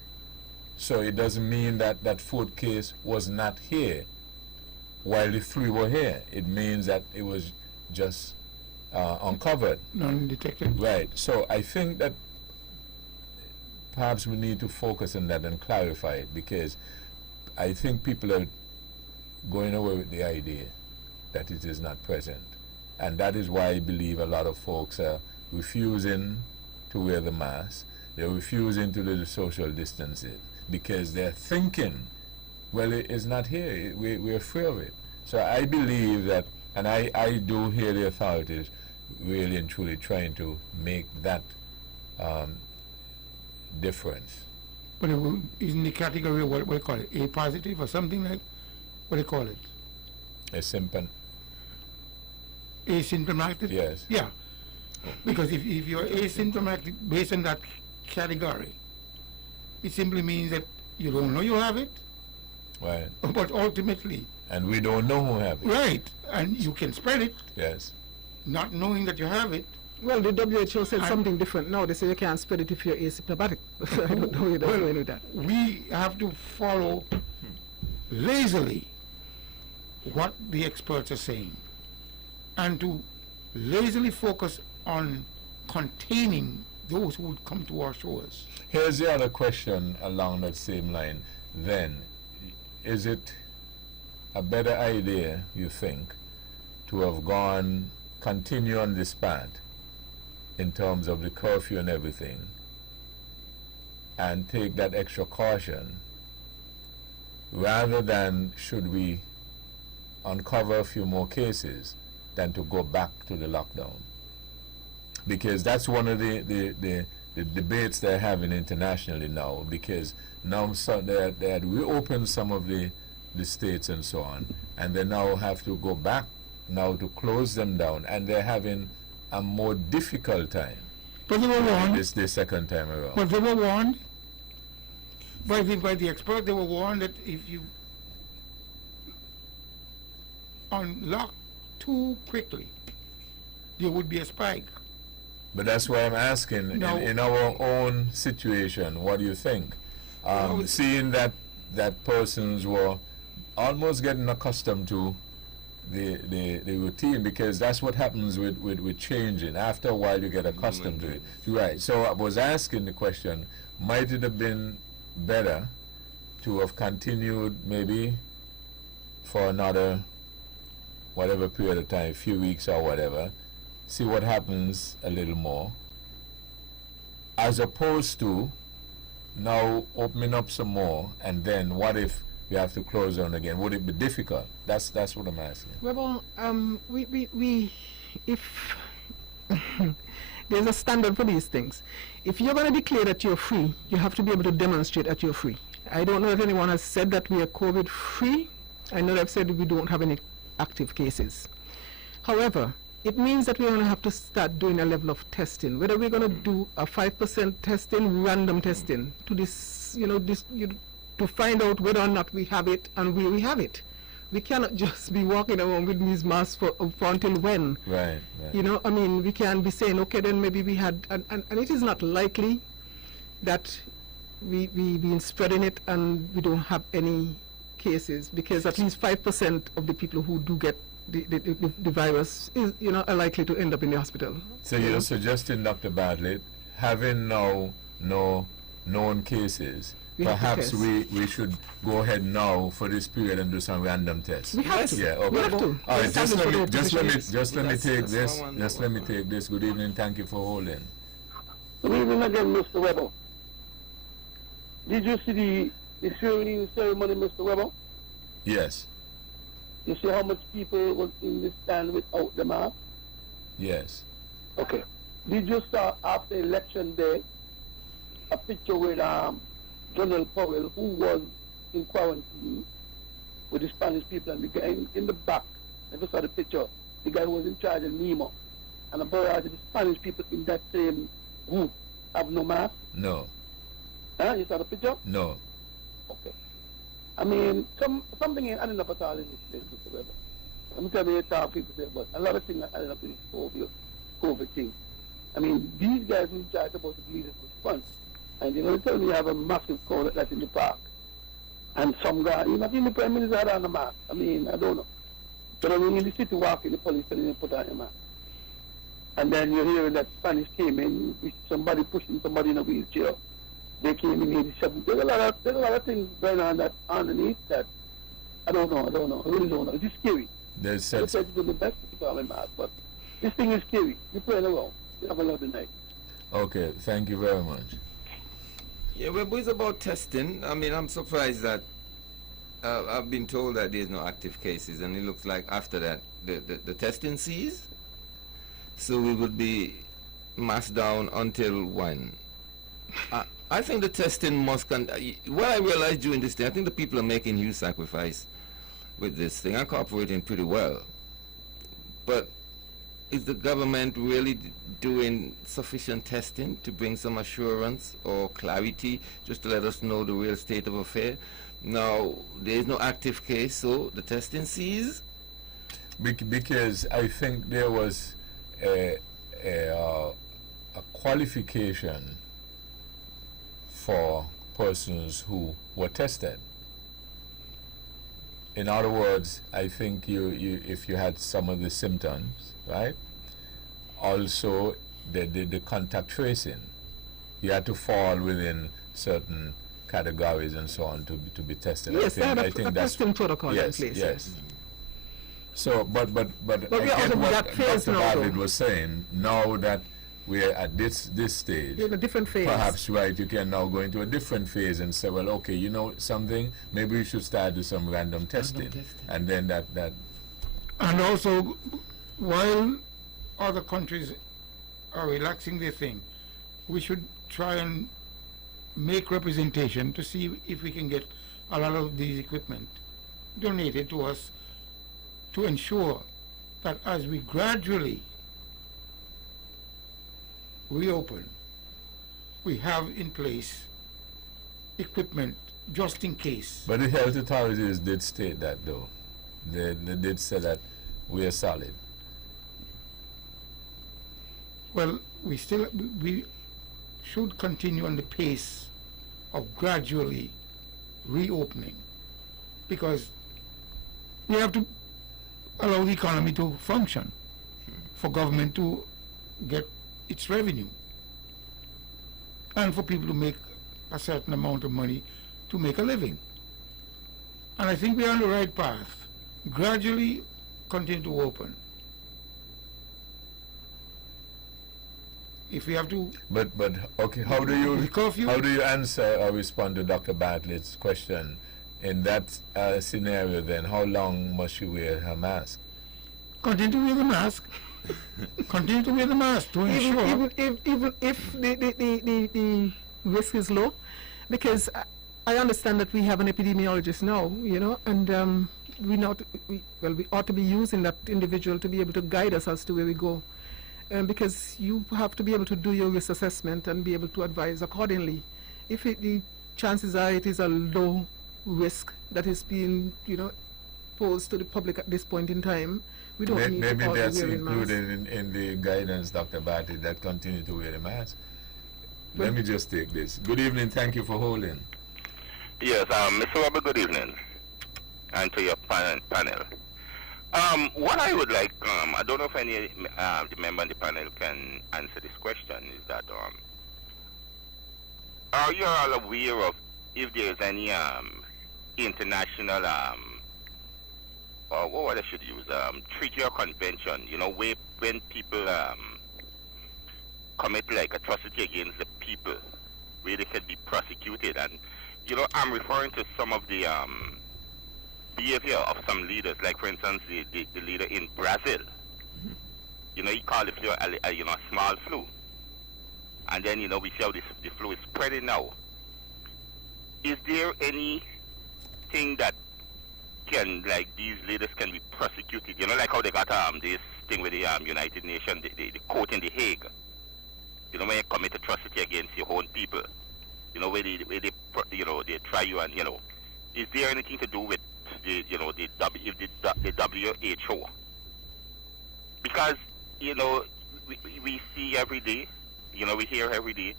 So it doesn't mean that that 4th case was not here while the 3 were here. It means that it was just uncovered. Non-detected. Right. So I think that perhaps we need to focus on that and clarify it, because I think people are going away with the idea that it is not present. And that is why I believe a lot of folks are refusing to wear the mask. They're refusing to do the social distancing, because they're thinking, well, it is not here. We're afraid of it. So I believe that, and I do hear the authorities really and truly trying to make that difference. But it is in the category of what do you call it? A positive or something like, what do you call it? Asymptomatic? Yes. Yeah. Because if you're asymptomatic based on that category, it simply means that you don't know you have it. Right. But ultimately. And we don't know who have it. Right. And you can spread it. Yes. Not knowing that you have it. Well, the WHO said something different now. They say you can't spread it if you're asymptomatic. I don't know where they're going with that. We have to follow lazily what the experts are saying, and to lazily focus on containing those who would come to our shores. Here's the other question along that same line. Then, is it a better idea, you think, to have continue on this path in terms of the curfew and everything, and take that extra caution, rather than, should we uncover a few more cases, than to go back to the lockdown? Because that's one of the debates they're having internationally now, because now they had reopened some of the states and so on, and they now have to go back now to close them down, and they're having a more difficult time. But they were warned. This second time around. But they were warned by the expert. They were warned that if you unlock too quickly, there would be a spike. But that's why I'm asking, No. in our own situation, what do you think? Seeing that persons were almost getting accustomed to the routine, because that's what happens with changing. After a while you get accustomed to it. Right. So I was asking the question, might it have been better to have continued maybe for another whatever period of time, few weeks or whatever, see what happens a little more, as opposed to now opening up some more, and then what if we have to close down again? Would it be difficult? That's what I'm asking. Well, if there's a standard for these things. If you're going to declare that you're free, you have to be able to demonstrate that you're free. I don't know if anyone has said that we are COVID free. I know they've said we don't have any active cases. However, it means that we're going to have to start doing a level of testing. Whether we're going to do a 5% testing, random testing, to to find out whether or not we have it and will we have it. We cannot just be walking around with these masks for until when. Right. You know, I mean, we can be saying, okay, then maybe we had, and it is not likely that we've been spreading it and we don't have any cases, because at least 5% of the people who do get the virus is, are likely to end up in the hospital. So you're suggesting, Dr. Bartlett, having now no known cases, perhaps we should go ahead now for this period and do some random tests. We have to. Yeah, okay. We have to. All right, just let me take that's this. Just let me take this. Good evening. Thank you for holding. Good evening again, Mr. Weber. Did you see the swearing ceremony, Mr. Weber? Yes. You see how much people was in the stand without the mask? Yes. Okay. Did you saw after election day a picture with General Powell, who was in quarantine with the Spanish people, and the guy in the back, I just saw the picture, the guy who was in charge of Nemo, and about the Spanish people in that same group have no mask? No. Huh? You saw the picture? No. Okay. I mean, something ain't adding up at all in this place, Mr. Weber. I'm telling you, people say, but a lot of things are adding up in this COVID thing. I mean, these guys in charge are supposed to be leaders response. And you're going to tell me you have a massive crowd that's in the park. And some guy, you're not even the Prime Minister had on the mask. I mean, I don't know. But I mean, in the city walking, the police telling you to put on your mask. And then you're hearing that Spanish came in with somebody pushing somebody in a wheelchair. They came in 87. There's a lot of things going on that underneath that I don't know. I really don't know. It's just scary. They I said try to do the best to call my mask, but this thing is scary. You're playing around. You have a lovely night. okay. Thank you very much. Yeah, well, it's about testing. I mean, I'm surprised that I've been told that there's no active cases, and it looks like after that the testing ceased. So we would be masked down until when? I think the testing must what I realized during this thing, I think the people are making huge sacrifice with this thing and cooperating pretty well. But is the government really doing sufficient testing to bring some assurance or clarity, just to let us know the real state of affairs? Now, there is no active case, so the testing ceased? Because I think there was a qualification for persons who were tested. In other words, I think you if you had some of the symptoms, right? Also, the contact tracing, you had to fall within certain categories and so on to be tested. Yes, they had a that's testing protocol in yes, place. yes. So, but we are again, out of what that phase Dr. now, Bartlett though. was saying, now that we're at this stage, We're in a different phase. perhaps, right, you can now go into a different phase and say, well, okay, you know something, maybe we should start with some random testing. And then that And also, while other countries are relaxing their thing, we should try and make representation to see if we can get a lot of these equipment donated to us to ensure that as we gradually reopen, we have in place equipment just in case. But the health authorities did state that, though. They did say that we are solid. Well, we should continue on the pace of gradually reopening, because we have to allow the economy to function, for government to get its revenue, and for people to make a certain amount of money to make a living. And I think we're on the right path. Gradually continue to open. If we have to... But okay, how do you answer or respond to Dr. Bartlett's question in that scenario? Then, how long must she wear her mask? Continue to wear the mask. Continue to wear the mask to ensure. Even if the risk is low, because I understand that we have an epidemiologist now, you know, and we ought to be using that individual to be able to guide us as to where we go. Because you have to be able to do your risk assessment and be able to advise accordingly. If the chances are it is a low risk that is being, you know, posed to the public at this point in time, we don't need maybe to all be that's wearing masks. included in the guidance, Dr. Bartlett, that continue to wear the mask. Let me just take this. Good evening. Thank you for holding. Yes, Mr. Robert, good evening, and to your panel. What I would like, I don't know if any the member on the panel can answer this question, is that are you all aware of if there is any international, or what I should use, treaty or convention, you know, where when people commit like atrocity against the people, where they can be prosecuted? And, you know, I'm referring to some of the behavior of some leaders, like for instance the leader in Brazil. You know, he called the flu a small flu, and then, you know, we see how the flu is spreading now. Is there anything that can, like, these leaders can be prosecuted? You know, like how they got this thing with the United Nations, the court in The Hague. You know, when you commit atrocity against your own people, you know, where they try you, and, you know, is there anything to do with the WHO? Because, you know, we see every day, you know, we hear every day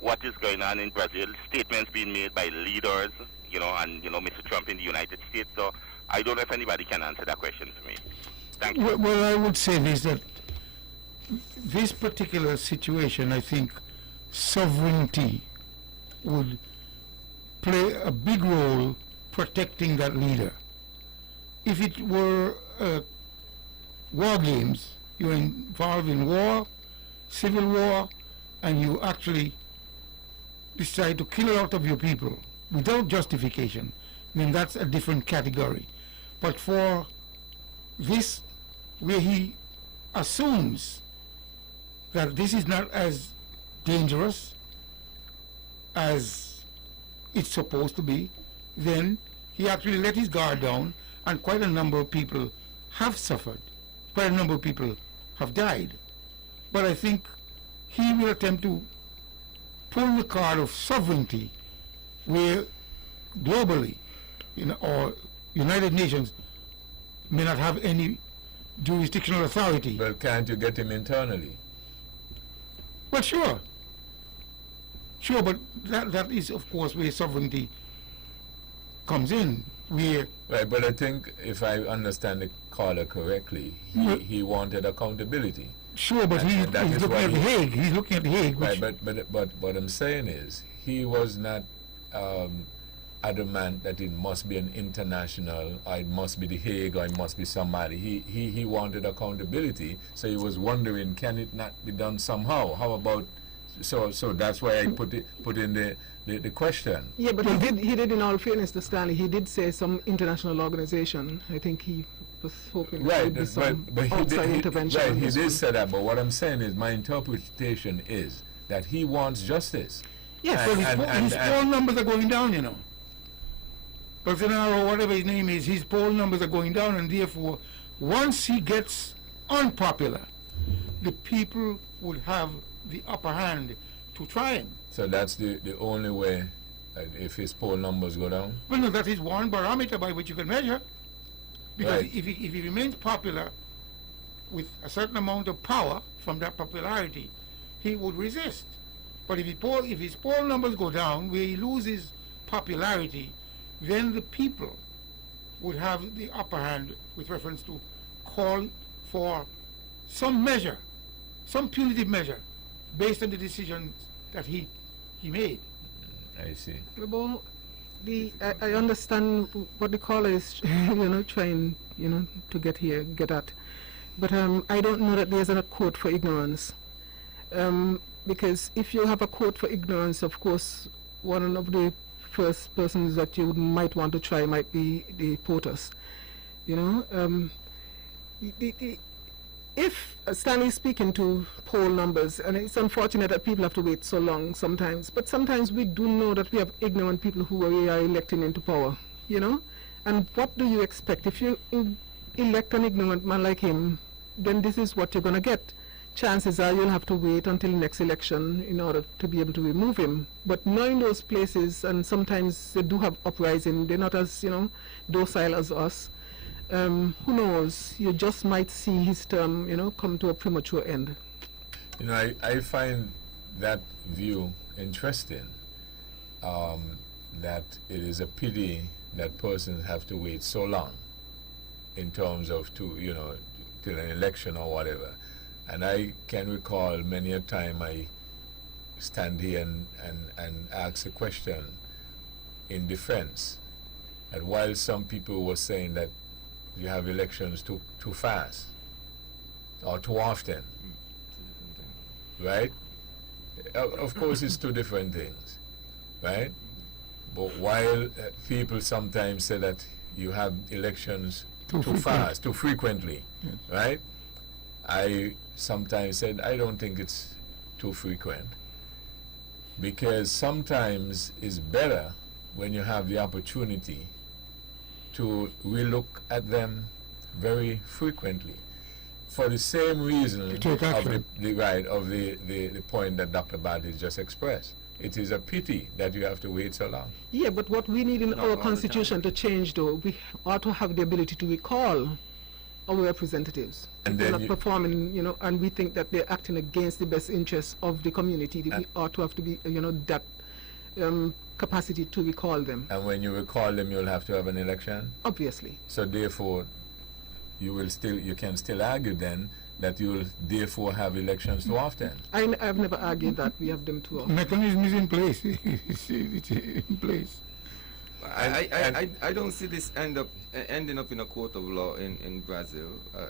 what is going on in Brazil, statements being made by leaders, you know, and, you know, Mr. Trump in the United States. So I don't know if anybody can answer that question for me. Thank you. Well, I would say this, that this particular situation, I think sovereignty would play a big role protecting that leader. If it were war games, you're involved in war, civil war, and you actually decide to kill a lot of your people without justification, then that's a different category. But for this, where he assumes that this is not as dangerous as it's supposed to be, then he actually let his guard down, and quite a number of people have suffered. Quite a number of people have died. But I think he will attempt to pull the card of sovereignty, where globally, you know, or United Nations may not have any jurisdictional authority. Well, can't you get him internally? Well, sure. Sure, but that is, of course, where sovereignty comes in. Where Right, but I think if I understand the caller correctly, he wanted accountability. sure, but he's looking at The Hague. He's looking at The Hague. Right, but what I'm saying is he was not adamant that it must be an international, or it must be The Hague, or it must be somebody. He wanted accountability, so he was wondering, can it not be done somehow? How about so that's why I put in the question. Yeah, but he did in all fairness to Stanley, he did say some international organization. I think he was hoping there would be some outside intervention. Right, he did say that, but what I'm saying is my interpretation is that he wants justice. Yes, so his poll numbers are going down, you know. Bolsonaro, whatever his name is, his poll numbers are going down, and therefore, once he gets unpopular, the people would have the upper hand to try him. So that's the only way, if his poll numbers go down? Well, no, that is one barometer by which you can measure. Because Right. if he remains popular with a certain amount of power from that popularity, he would resist. But if his poll numbers go down, where he loses popularity, then the people would have the upper hand with reference to call for some measure, some punitive measure, based on the decisions that he made. I see. Well, I understand what the caller is, trying, to get at. But I don't know that there's a code for ignorance. Because if you have a code for ignorance, of course, one of the first persons that you might want to try might be the POTUS. If Stanley is speaking to poll numbers, and it's unfortunate that people have to wait so long sometimes, but sometimes we do know that we have ignorant people who we are electing into power, And what do you expect? If you elect an ignorant man like him, then this is what you're going to get. Chances are you'll have to wait until next election in order to be able to remove him. But knowing those places, and sometimes they do have uprising, they're not as, docile as us. Who knows? You just might see his term, come to a premature end. I find that view interesting, that it is a pity that persons have to wait so long in terms of till an election or whatever. And I can recall many a time I stand here and ask a question in defense, that while some people were saying that you have elections too fast or too often, right? Of course, it's two different things, right? But while people sometimes say that you have elections too fast, too frequently, right? I sometimes said I don't think it's too frequent, because sometimes it's better when you have the opportunity to relook at them very frequently, for the same reason of the point that Dr. Bartlett just expressed. It is a pity that you have to wait so long. Yeah, but what we need in our constitution to change, though, we ought to have the ability to recall our representatives. And they're not performing, and we think that they're acting against the best interests of the community. We ought to have to be, that capacity to recall them. And when you recall them, you'll have to have an election? Obviously. So therefore, you can still argue then that you will therefore have elections too often. I've never argued that we have them too often. Mechanism is in place. It's in place. I don't see this ending up in a court of law in Brazil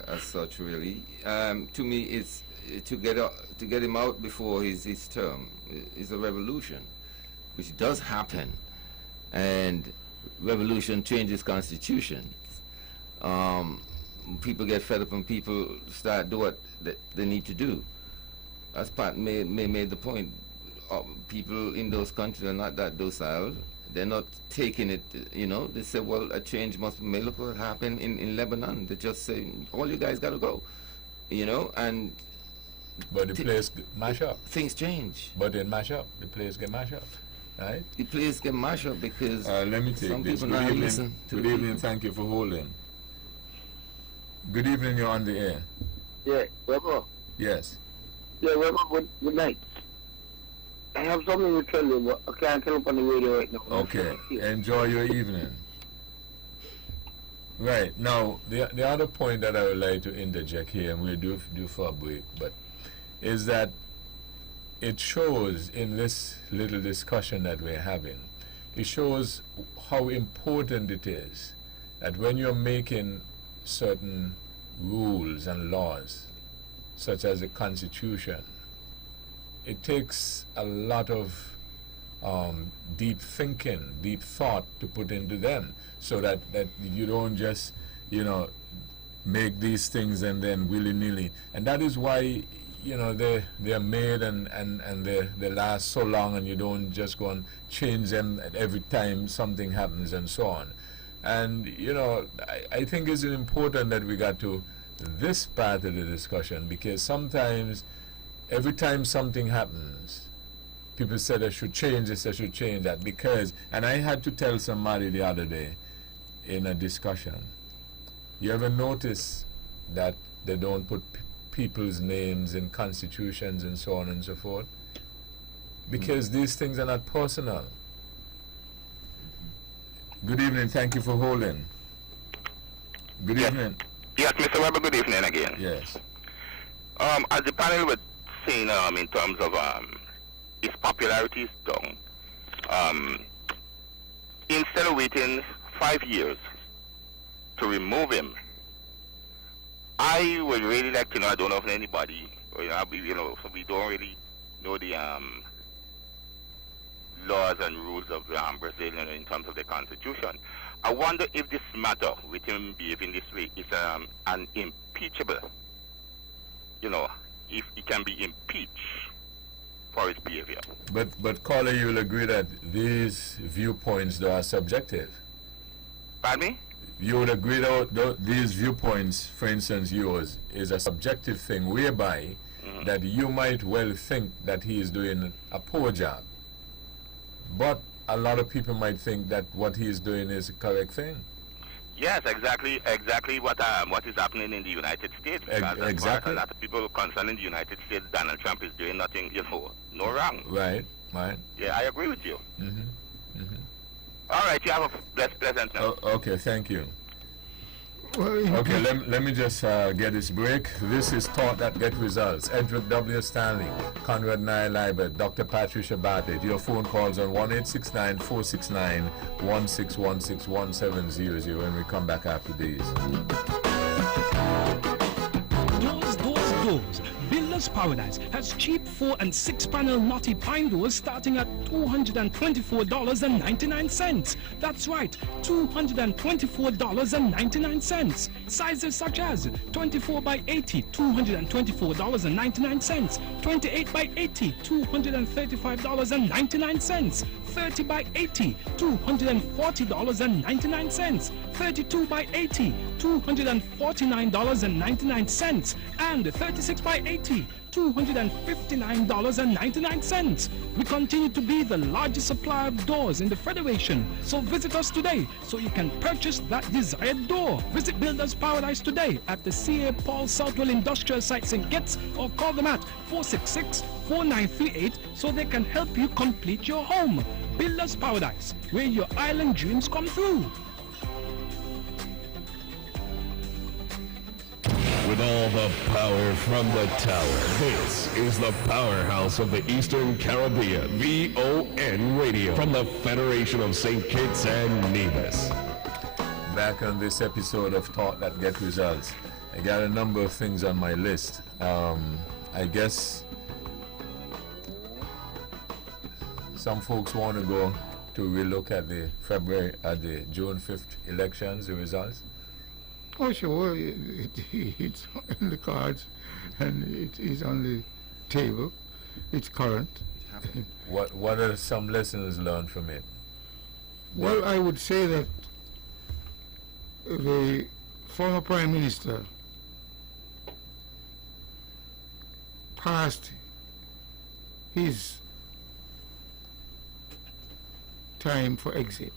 as such, really. To me, it's to get him out before his term is a revolution, which does happen, and revolution changes constitutions. People get fed up and people start do what they need to do. As Pat made the point, people in those countries are not that docile. They're not taking it, They say, well, a change must be made. Look what happened in Lebanon. They just say, all you guys got to go, and... But the place mash up. Things change. But they mash up. The place get mash up, right? The place get mash up because let me take some this. people not listen to Good evening, thank you for holding. Good evening, you're on the air. Yeah, Weber. Yes. Yeah, Weber, good night. I have something to tell you, but I can't tell up on the radio right now. Okay, enjoy your evening. Right, now, the other point that I would like to interject here, and we'll do for a break, but is that it shows in this little discussion that we're having, it shows how important it is that when you're making certain rules and laws, such as the Constitution, it takes a lot of deep thinking, deep thought to put into them, so that you don't just, make these things and then willy-nilly. And that is why, they're made and they last so long, and you don't just go and change them at every time something happens and so on. And, I think it's important that we got to this part of the discussion, because sometimes, every time something happens, people say they should change this, they should change that, because, and I had to tell somebody the other day in a discussion, you ever notice that they don't put people's names in constitutions and so on and so forth? Because these things are not personal. Good evening, thank you for holding. Good evening. Yes, Mr. Weber, good evening again. Yes. As the panel was saying, in terms of its popularity is down, instead of waiting 5 years to remove him, I would really like to know, I don't know if anybody, or, so we don't really know the laws and rules of Brazil in terms of the constitution. I wonder if this matter with him behaving this way is an impeachable, if he can be impeached for his behavior. But caller, you'll agree that these viewpoints though are subjective. Pardon me? You would agree that these viewpoints, for instance yours, is a subjective thing whereby that you might well think that he is doing a poor job. But a lot of people might think that what he is doing is a correct thing. Yes, exactly what is happening in the United States. Because exactly. A lot of people concerned in the United States, Donald Trump is doing nothing, no wrong. Right. Yeah, I agree with you. Mm-hmm. All right, you have a pleasant night. Okay, thank you. Well, Okay, let me just get this break. This is Thought That Get Results. Edward W. Stanley, Konrad Nile, Dr. Patricia Bartlett. Your phone calls on 1-869-469-1616-1700 when we come back after these. Doors. Builder's Paradise has cheap 4 and 6 panel knotty pine doors starting at $224.99. That's right, $224.99. Sizes such as 24 by 80, $224.99. 28 by 80, $235.99. 30 by 80, $240.99. 32 by 80, $249.99. And 36 by 80, $259.99. We continue to be the largest supplier of doors in the Federation, so visit us today so you can purchase that desired door. Visit Builders Paradise today at the C.A. Paul Southwell Industrial Site St. Kitts, or call them at 466-4938 so they can help you complete your home. Builders Paradise, where your island dreams come through. With all the power from the tower, this is the powerhouse of the Eastern Caribbean, VON Radio, from the Federation of St. Kitts and Nevis. Back on this episode of Thought That Get Results. I got a number of things on my list. I guess some folks want to go to relook at the June 5th elections, the results. Oh, sure, it's in the cards and it is on the table. It's current. What are some lessons learned from it? Well, I would say that the former Prime Minister passed his time for exit.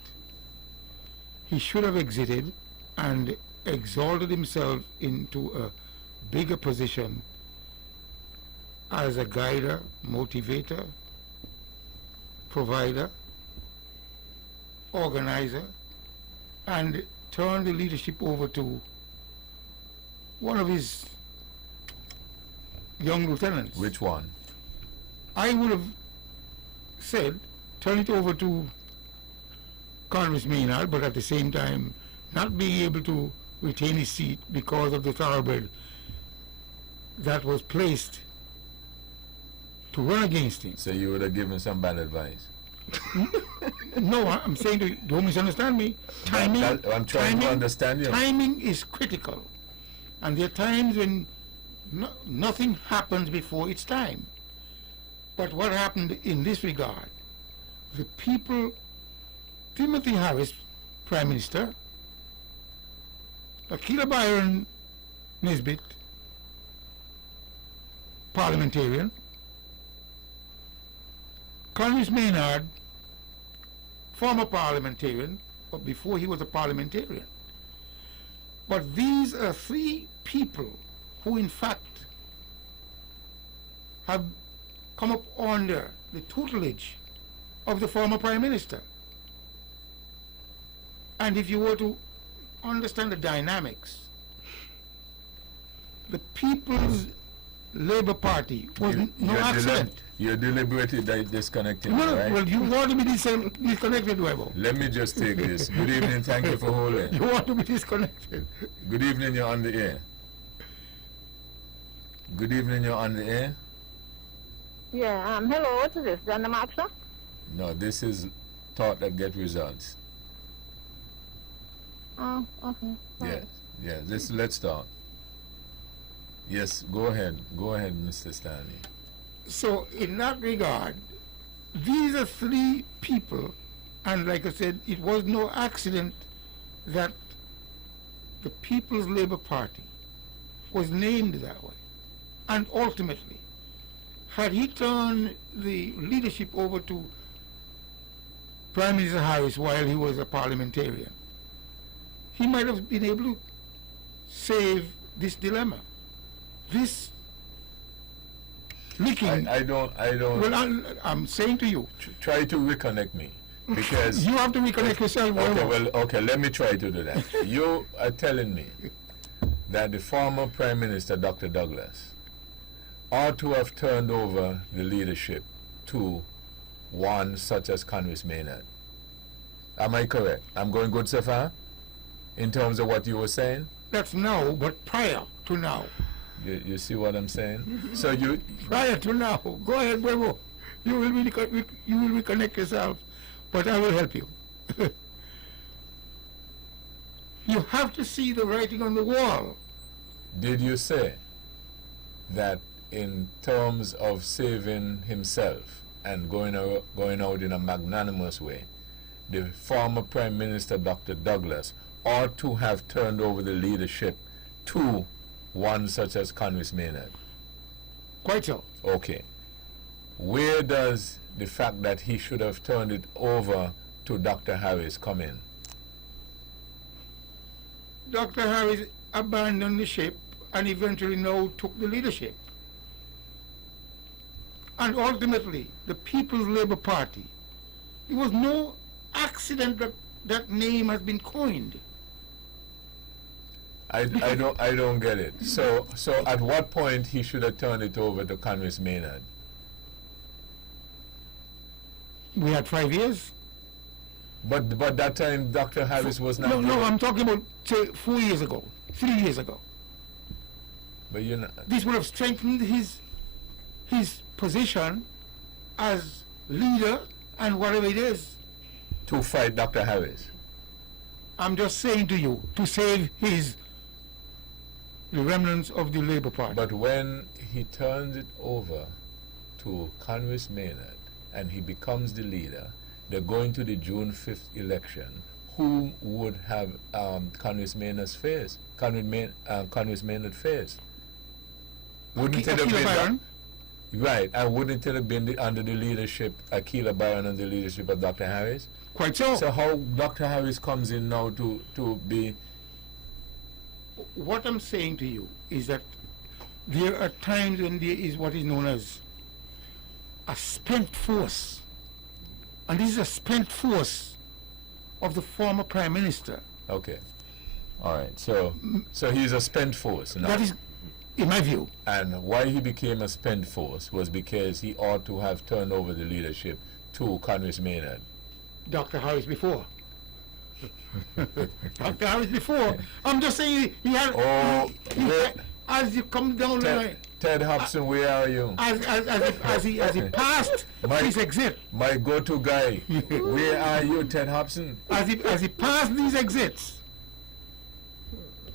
He should have exited and exalted himself into a bigger position as a guider, motivator, provider, organizer, and turn the leadership over to one of his young lieutenants. Which one? I would have said turn it over to Congress Maynard, but at the same time not being able to retain his seat because of the thoroughbred that was placed to run against him. So you would have given some bad advice. No, I'm saying to you, don't misunderstand me. Timing. I'm trying to understand you. Timing is critical, and there are times when nothing happens before its time. But what happened in this regard? The people, Timothy Harris, Prime Minister, Akila Byron Nisbet, parliamentarian, Congress Maynard, former parliamentarian, but before he was a parliamentarian. But these are three people who in fact have come up under the tutelage of the former Prime Minister. And if you were to understand the dynamics, the people's Labour Party was no accident. You're deliberately disconnecting, No, right? well, you want to be disconnected, Webo. Let me just take this. Good evening, thank you for holding. You want to be disconnected. Good evening, you're on the air. Good evening, you're on the air. Yeah, hello, what is this? John Markson? No, this is Thought That Get Results. Oh, okay. Yes, yes, let's start. Yes, go ahead, Mr. Stanley. So, in that regard, these are three people, and like I said, it was no accident that the People's Labour Party was named that way. And ultimately, had he turned the leadership over to Prime Minister Harris while he was a parliamentarian, he might have been able to save this dilemma. This leaking. I don't. Well, I'm saying to you. Try to reconnect me, because you have to reconnect yourself. Okay, let me try to do that. You are telling me that the former Prime Minister, Dr. Douglas, ought to have turned over the leadership to one such as Conway Maynard. Am I correct? I'm going good so far? In terms of what you were saying? That's now, but prior to now. You see what I'm saying? So you... Prior to now. Go ahead, Bravo. You will reconnect yourself, but I will help you. You have to see the writing on the wall. Did you say that in terms of saving himself and going out in a magnanimous way, the former Prime Minister, Dr. Douglas, ought to have turned over the leadership to one such as Conway Maynard? Quite so. Okay. Where does the fact that he should have turned it over to Dr. Harris come in? Dr. Harris abandoned the ship and eventually now took the leadership. And ultimately, the People's Labour Party, it was no accident that that name has been coined. I don't get it. So at what point he should have turned it over to Conway Maynard? We had 5 years. But that time Dr. Harris was not... No, I'm talking about, say, 4 years ago, 3 years ago. But you know... This would have strengthened his position as leader and whatever it is. To fight Dr. Harris? I'm just saying to you, to save the remnants of the Labour Party. But when he turns it over to Conway Maynard and he becomes the leader, they're going to the June 5th election. Who would have Conway Maynard's face? Conway Maynard face? Wouldn't it have been right? And wouldn't it have been under the leadership, Akila Byron, and the leadership of Dr. Harris? Quite so. So how Dr. Harris comes in now to be... What I'm saying to you is that there are times when there is what is known as a spent force. And this is a spent force of the former Prime Minister. Okay. All right. So he's a spent force now. That is, in my view. And why he became a spent force was because he ought to have turned over the leadership to Conway Maynard. Dr. Harris before. Dr. Harris before. I'm just saying he had... as you come down the line... Ted Hobson, where are you? As he passed his exit. My go-to guy. Where are you, Ted Hobson? As he passed these exits,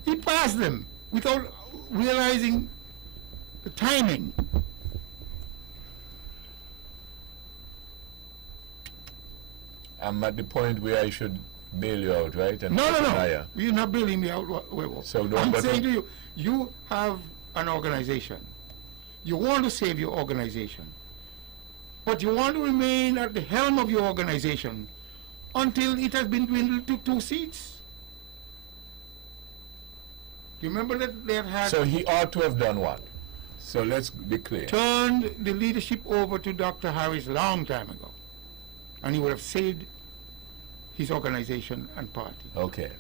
he passed them without realizing the timing. I'm at the point where I should bail you out, right? And No. You're not bailing me out, Webo. So I'm saying to you, you have an organization. You want to save your organization. But you want to remain at the helm of your organization until it has been dwindled to 2 seats. You remember that they had... So he ought to have done what? So let's be clear. Turned the leadership over to Dr. Harris long time ago. And he would have saved his organization and party. Okay.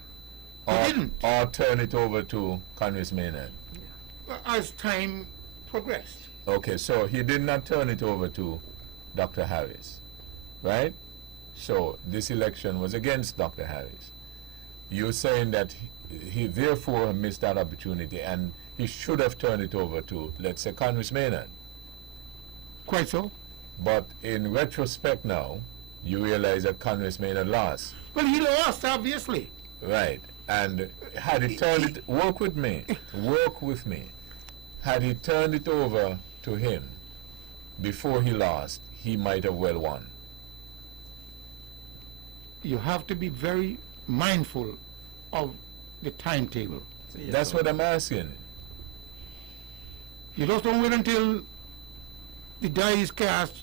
He didn't. Or turn it over to Conway Maynard. As time progressed. Okay, so he did not turn it over to Dr. Harris, right? So this election was against Dr. Harris. You're saying that he therefore missed that opportunity and he should have turned it over to, let's say, Congress Maynard. Quite so. But in retrospect now, you realize that Congress Maynard lost. Well, he lost, obviously. Right. And had he turned it, work with me, had he turned it over to him before he lost, he might have well won. You have to be very mindful of the timetable. That's what I'm asking. You just don't wait until the die is cast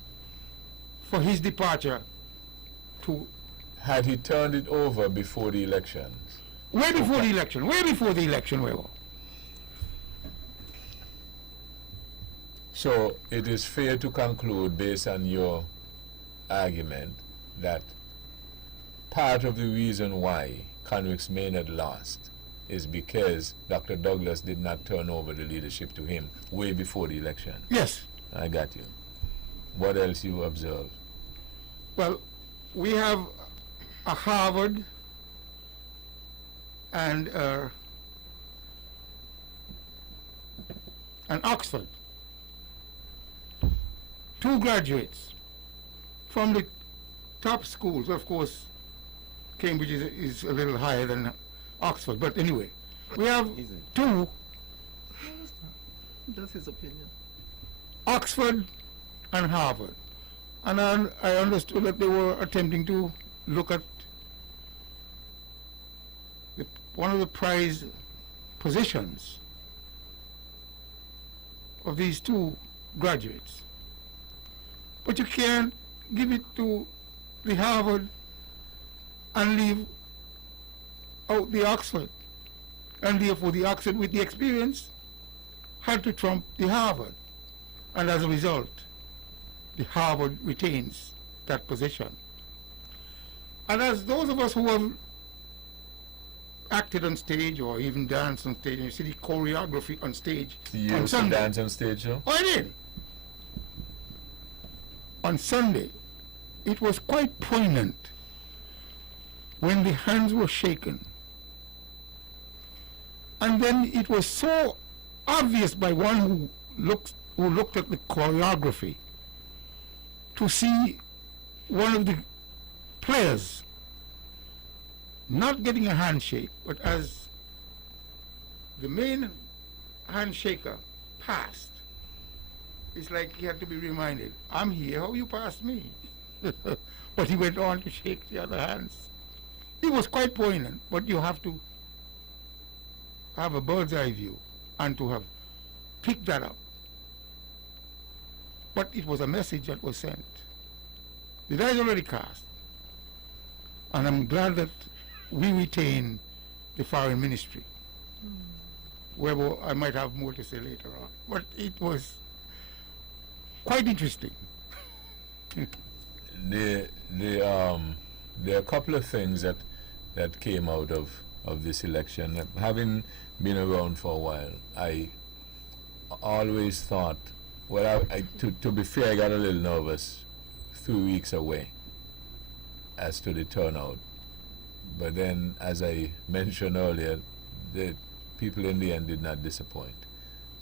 for his departure to... Had he turned it over before the elections? Way before the election, Weber. So it is fair to conclude, based on your argument, that part of the reason why Congress Maynard lost is because Dr. Douglas did not turn over the leadership to him way before the election. Yes. I got you. What else you observe? Well, we have a Harvard and an Oxford. Two graduates from the top schools. Of course, Cambridge is a little higher than Oxford, but anyway, we have two. That's his opinion. Oxford and Harvard. And I understood that they were attempting to look at one of the prize positions of these two graduates. But you can't give it to the Harvard and leave out the Oxford. And therefore the Oxford with the experience had to trump the Harvard. And as a result, the Harvard retains that position. And as those of us who have acted on stage or even danced on stage, and you see the choreography on stage You on used to Sunday. dance on stage, no? Oh, I did. On Sunday, it was quite poignant when the hands were shaken. And then it was so obvious by one who looked at the choreography to see one of the players not getting a handshake, but as the main handshaker passed, it's like he had to be reminded, I'm here, how you passed me? But he went on to shake the other hands. It was quite poignant, but you have to have a bird's eye view and to have picked that up. But it was a message that was sent. The die is already cast. And I'm glad that we retain the foreign ministry. Where I might have more to say later on. But it was quite interesting. There are a couple of things that came out of this election. Having been around for a while, I always thought, well, to be fair, I got a little nervous 3 weeks away as to the turnout. But then, as I mentioned earlier, the people in the end did not disappoint.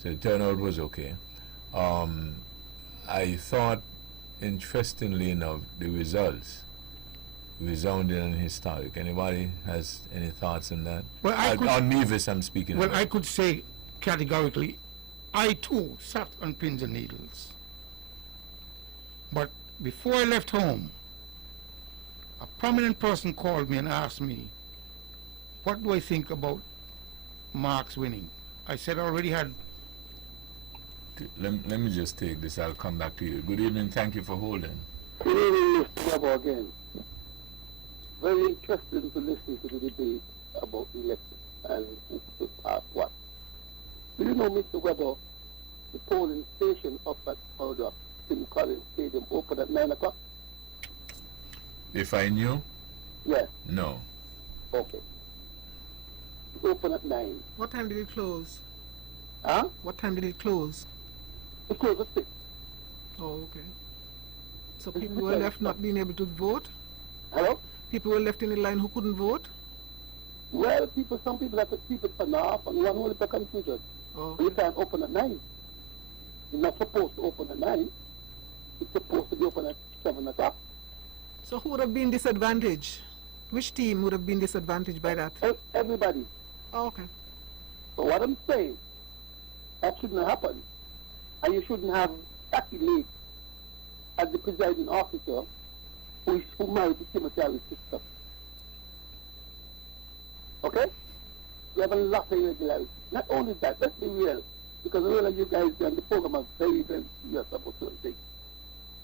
So the turnout was okay. I thought, interestingly enough, the results resounding and historic. Anybody has any thoughts on that? Well, on Nevis, I'm speaking. Well, about. I could say categorically, I too sat on pins and needles. But before I left home, a prominent person called me and asked me, what do I think about Mark's winning? I said I already had... Let me just take this. I'll come back to you. Good evening. Thank you for holding. Good evening, Mr. Weber, again. Very interesting to listen to the debate about the election and who could pass what. Do you know, Mr. Weber, the polling station up at Tim Collins Stadium opened at 9 o'clock? If I knew? Yes. No. Okay. It opened at 9. What time did it close? Huh? What time did it close? It closed at 6. Oh, okay. So people were left not being able to vote? Hello? People were left in the line who couldn't vote? Well, some people have to keep it for now, and one will be considered. Oh. You can't open at 9. It's not supposed to open at 9. It's supposed to be open at 7 o'clock. So who would have been disadvantaged? Which team would have been disadvantaged by that? Everybody. Oh, okay. So what I'm saying, that shouldn't happen. And you shouldn't have accolades as the presiding officer who married the cemetery sister. Okay? You have a lot of irregularities. Not only that, let's be real, because I realize you guys on the program are very, very serious about certain things.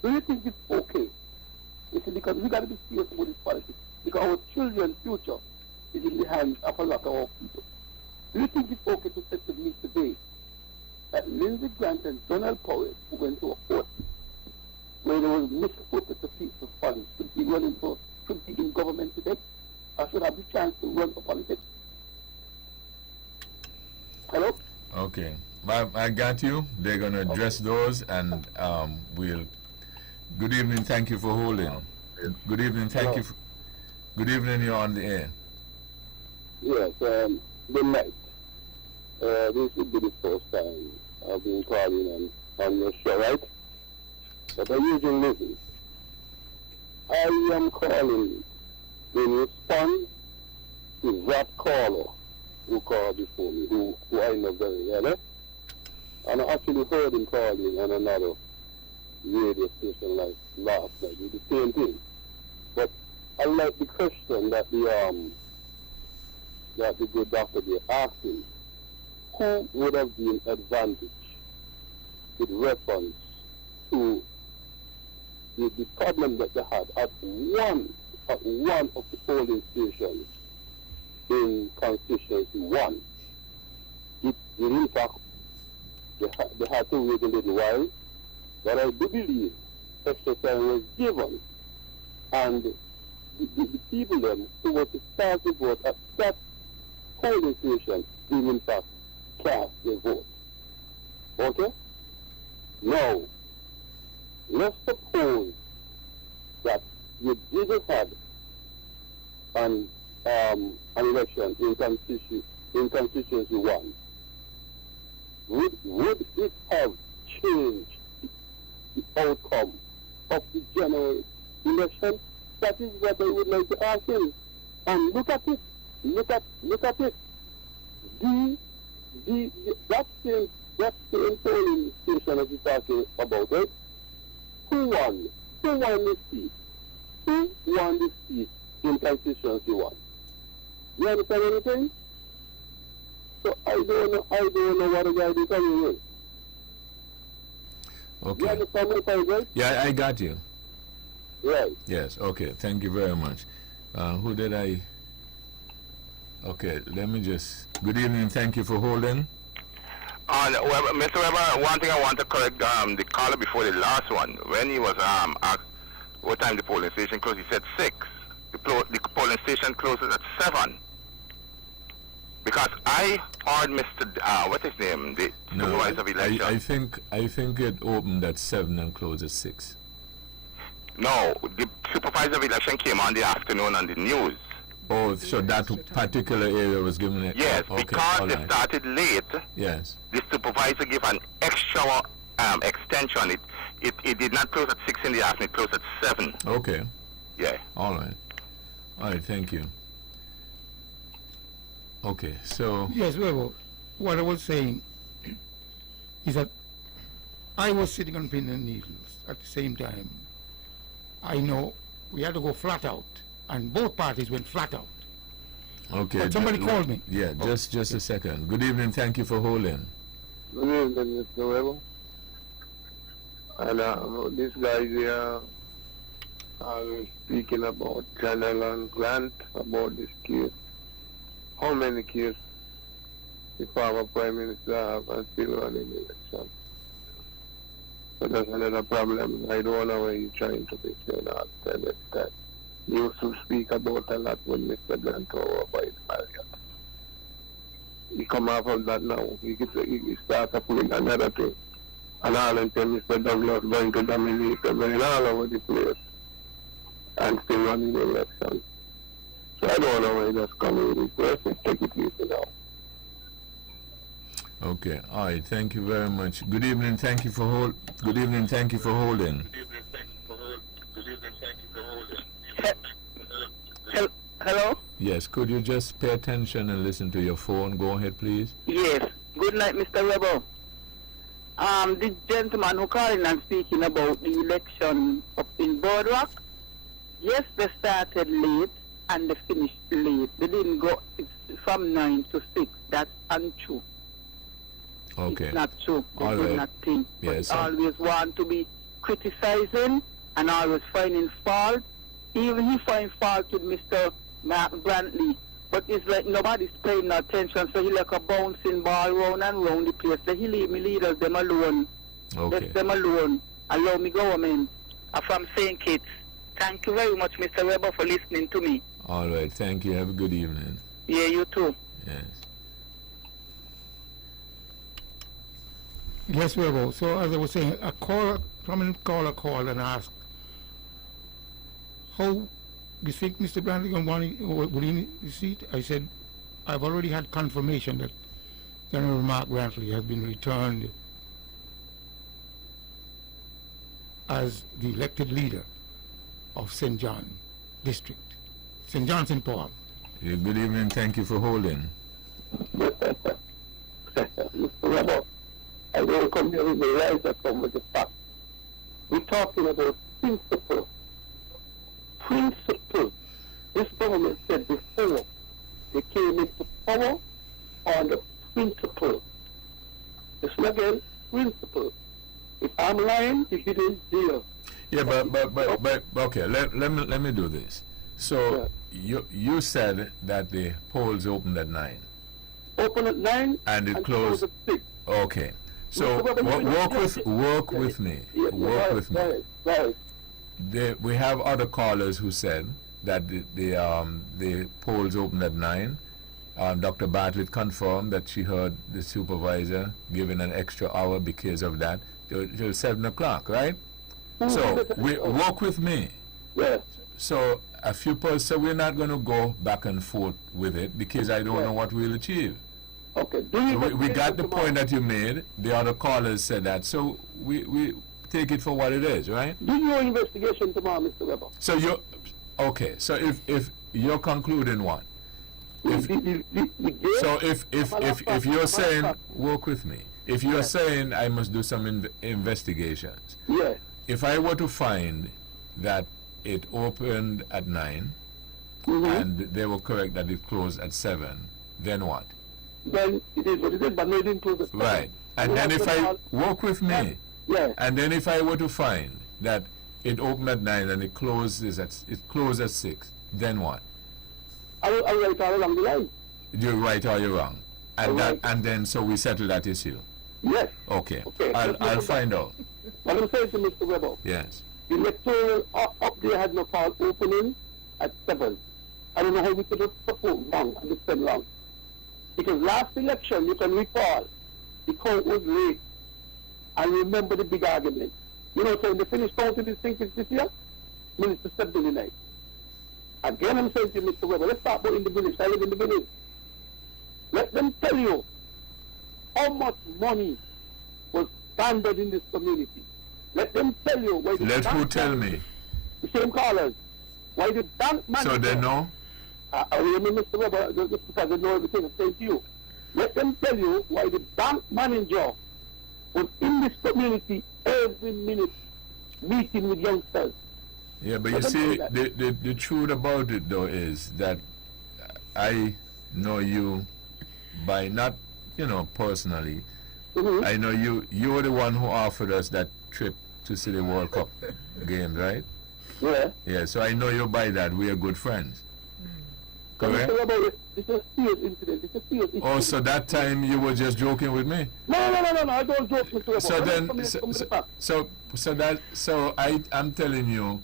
Do you think it's okay? You see, because we got to be serious about this politics, because our children's future is in the hands of a lot of our people. Do you think it's okay to say to me today that Lindsey Grant and Donald Powell, who went to a court where there was misquoted to people's funds, should be in government today, or should have the chance to run for politics? Hello? Okay. I got you. They're going to address those, and we'll... Good evening. Thank you for holding. Good evening. Thank you. Good evening. You're on the air. Yes, good night. This will be the first time I've been calling on your show, right? But I usually listen. I am calling in response to that caller who called before me, who I know very well. Eh? And I actually heard him calling on another radio station like last night with the same thing. But I like the question that the good doctor there asked him, who would have been advantage with reference to the problem that they had at one of the polling stations in constituency 1. In fact, they had to wait a little while, but I do believe extra time was given, and the people then who were to start the vote at that polling station did in fact cast their vote. Okay? Now, let's suppose that you didn't have an election in constituency 1. Would it have changed the outcome of the general election? That is what I would like to ask him. And look at it. Look at it. That same polling station that you're talking about, right? Who won the seat? Who won the seat in constituency 1? You understand anything? So I don't know what the guy is coming in. Okay. You understand my point, right? Yeah, I got you. Right. Yes, okay. Thank you very much. Who did I... Okay, let me just... Good evening. Thank you for holding. Well, Mr. Weber, one thing I want to correct the caller before the last one. When he was asked what time the polling station closed, he said 6. The polling station closes at 7. Because I heard Mr. What's his name? The supervisor of election. I think it opened at 7 and closed at 6. No, the supervisor of election came on the afternoon on the news. Oh, so that particular area was given it? Yes, okay, because they started late. Yes. The supervisor gave an extra extension. It did not close at 6 in the afternoon. It closed at 7. Okay. Yeah. All right, thank you. Okay, so... Yes, well, what I was saying is that I was sitting on pins and needles at the same time. I know we had to go flat out, and both parties went flat out. Okay. But somebody called me. Yeah, just a second. Good evening, thank you for holding. Good evening, Mr. Weber. And this guy here speaking about Channel and Grant, about this case. How many cases the former Prime Minister have and still running the election? So that's another problem. I don't know where he's trying to be saying that. He used to speak about a lot when Mr. Grant over by the Marriott. He come off of that now. He starts pulling another thing. and all until Mr. Douglas going to Dominica, going all over the place, and still running the election. So I don't know why he just come with it. Let's just take it easy now. Okay. All right. Thank you very much. Good evening. Thank you for Good evening. Thank you for holding. Hello? Yes. Could you just pay attention and listen to your phone? Go ahead, please. Yes. Good night, Mr. Rebel. The gentleman who called in and speaking about the election up in Boardwalk, yes, they started late and they finished late. They didn't go from 9 to 6. That's untrue. Okay. It's not true. They All do right. not think. Yes, But always want to be criticizing and always finding fault. Even he find fault with Mr. Brantley. But it's like nobody's paying no attention, so he like a bouncing ball round and round the place. So he leave me leaders them alone. Okay. Let them alone. Allow me government. I'm from St. Kitts. Thank you very much, Mr. Weber, for listening to me. All right. Thank you. Have a good evening. Yeah, you too. Yes. Yes, Rebel. So as I was saying, a prominent caller called and asked, how you think Mr. Brantley will he the seat? I said, I've already had confirmation that General Mark Brantley has been returned as the elected leader of St. John District, St. John, St. Paul. Yeah, good evening. Thank you for holding. Mr. Rebel, I don't come here with the right, I come with the fact. We're talking about principle. Principle. This government said before they came into power on the principle. Listen again, principle. If I'm lying, you get in jail. Yeah, but okay. Let me do this. So you said that the polls opened at 9. Open at 9 and it closed at 6. Okay. So work with me. Work with me. Right. We have other callers who said that the polls opened at 9. Dr. Bartlett confirmed that she heard the supervisor giving an extra hour because of that till 7 o'clock, right? So work with me. Yes. So a few polls, so we're not going to go back and forth with it because I don't know what we'll achieve. Okay. We got the point that you made. The other callers said that. So we take it for what it is, right? Do your investigation tomorrow, Mr. Weber. So okay. So if you're concluding what? So if you're saying work with me, if you're saying I must do some investigations, yeah. If I were to find that it opened at 9 and they were correct that it closed at 7, then what? Then it is what it is, but no, it didn't close at 7. Right. And then if I work with me, yeah. And then if I were to find that it opened at 9 and it closed at 6, then what? I'll write all along the line. You're right or you're wrong. And then so we settle that issue. Yes. Okay. I'll find out. What I'm saying to Mr. Weber, Yes. the electoral up there had no call opening at 7. I don't know how we could have supposed wrong and it's been wrong. Because last election, you can recall, the count was late. And remember the big argument. You know, so when they finished counting these things this year, Minister stepped in the night. Again, I'm saying to Mr. Weber, let's talk about in the village. I live in the village. Let them tell you how much money was standard in this community. Let them tell you why the Let who tell me? The same callers. Why the bank manager... So they know? I remember Mr. Weber, just because they know everything I'm saying to you. Let them tell you why the bank manager was in this community every minute meeting with youngsters. Yeah, but you see, the truth about it though is that I know you by not, personally. I know you were the one who offered us that trip to see the World Cup games, right? Yeah. Yeah, so I know you by that. We are good friends. Correct? It's a serious incident. It's a serious incident. Oh, so that time you were just joking with me? No, I don't joke, Mr. Weber. So I'm telling you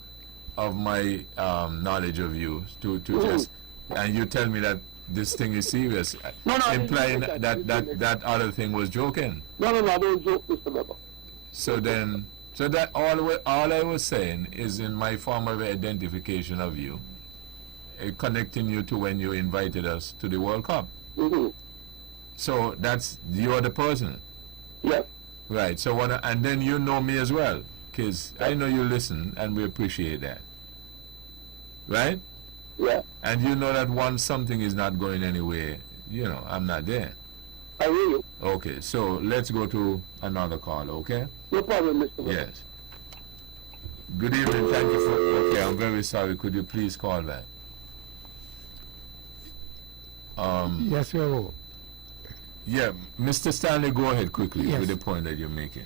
of my knowledge of you to just, and you tell me that this thing is serious, implying that other thing was joking. No, I don't joke, Mr. Weber. So then, so that all I was saying is in my form of identification of you, connecting you to when you invited us to the World Cup. Mm-hmm. So that's, you're the person. Yes. Right. So and then you know me as well, because I know you listen, and we appreciate that. Right? Yeah. And you know that once something is not going anywhere, you know, I'm not there. I hear you. Okay, so let's go to another call, okay? No problem, Mr. Webb. Yes. Good evening, thank you for, okay, I'm very sorry, could you please call back? Yes, Rebel. Yeah, Mr. Stanley, go ahead quickly Yes. with the point that you're making.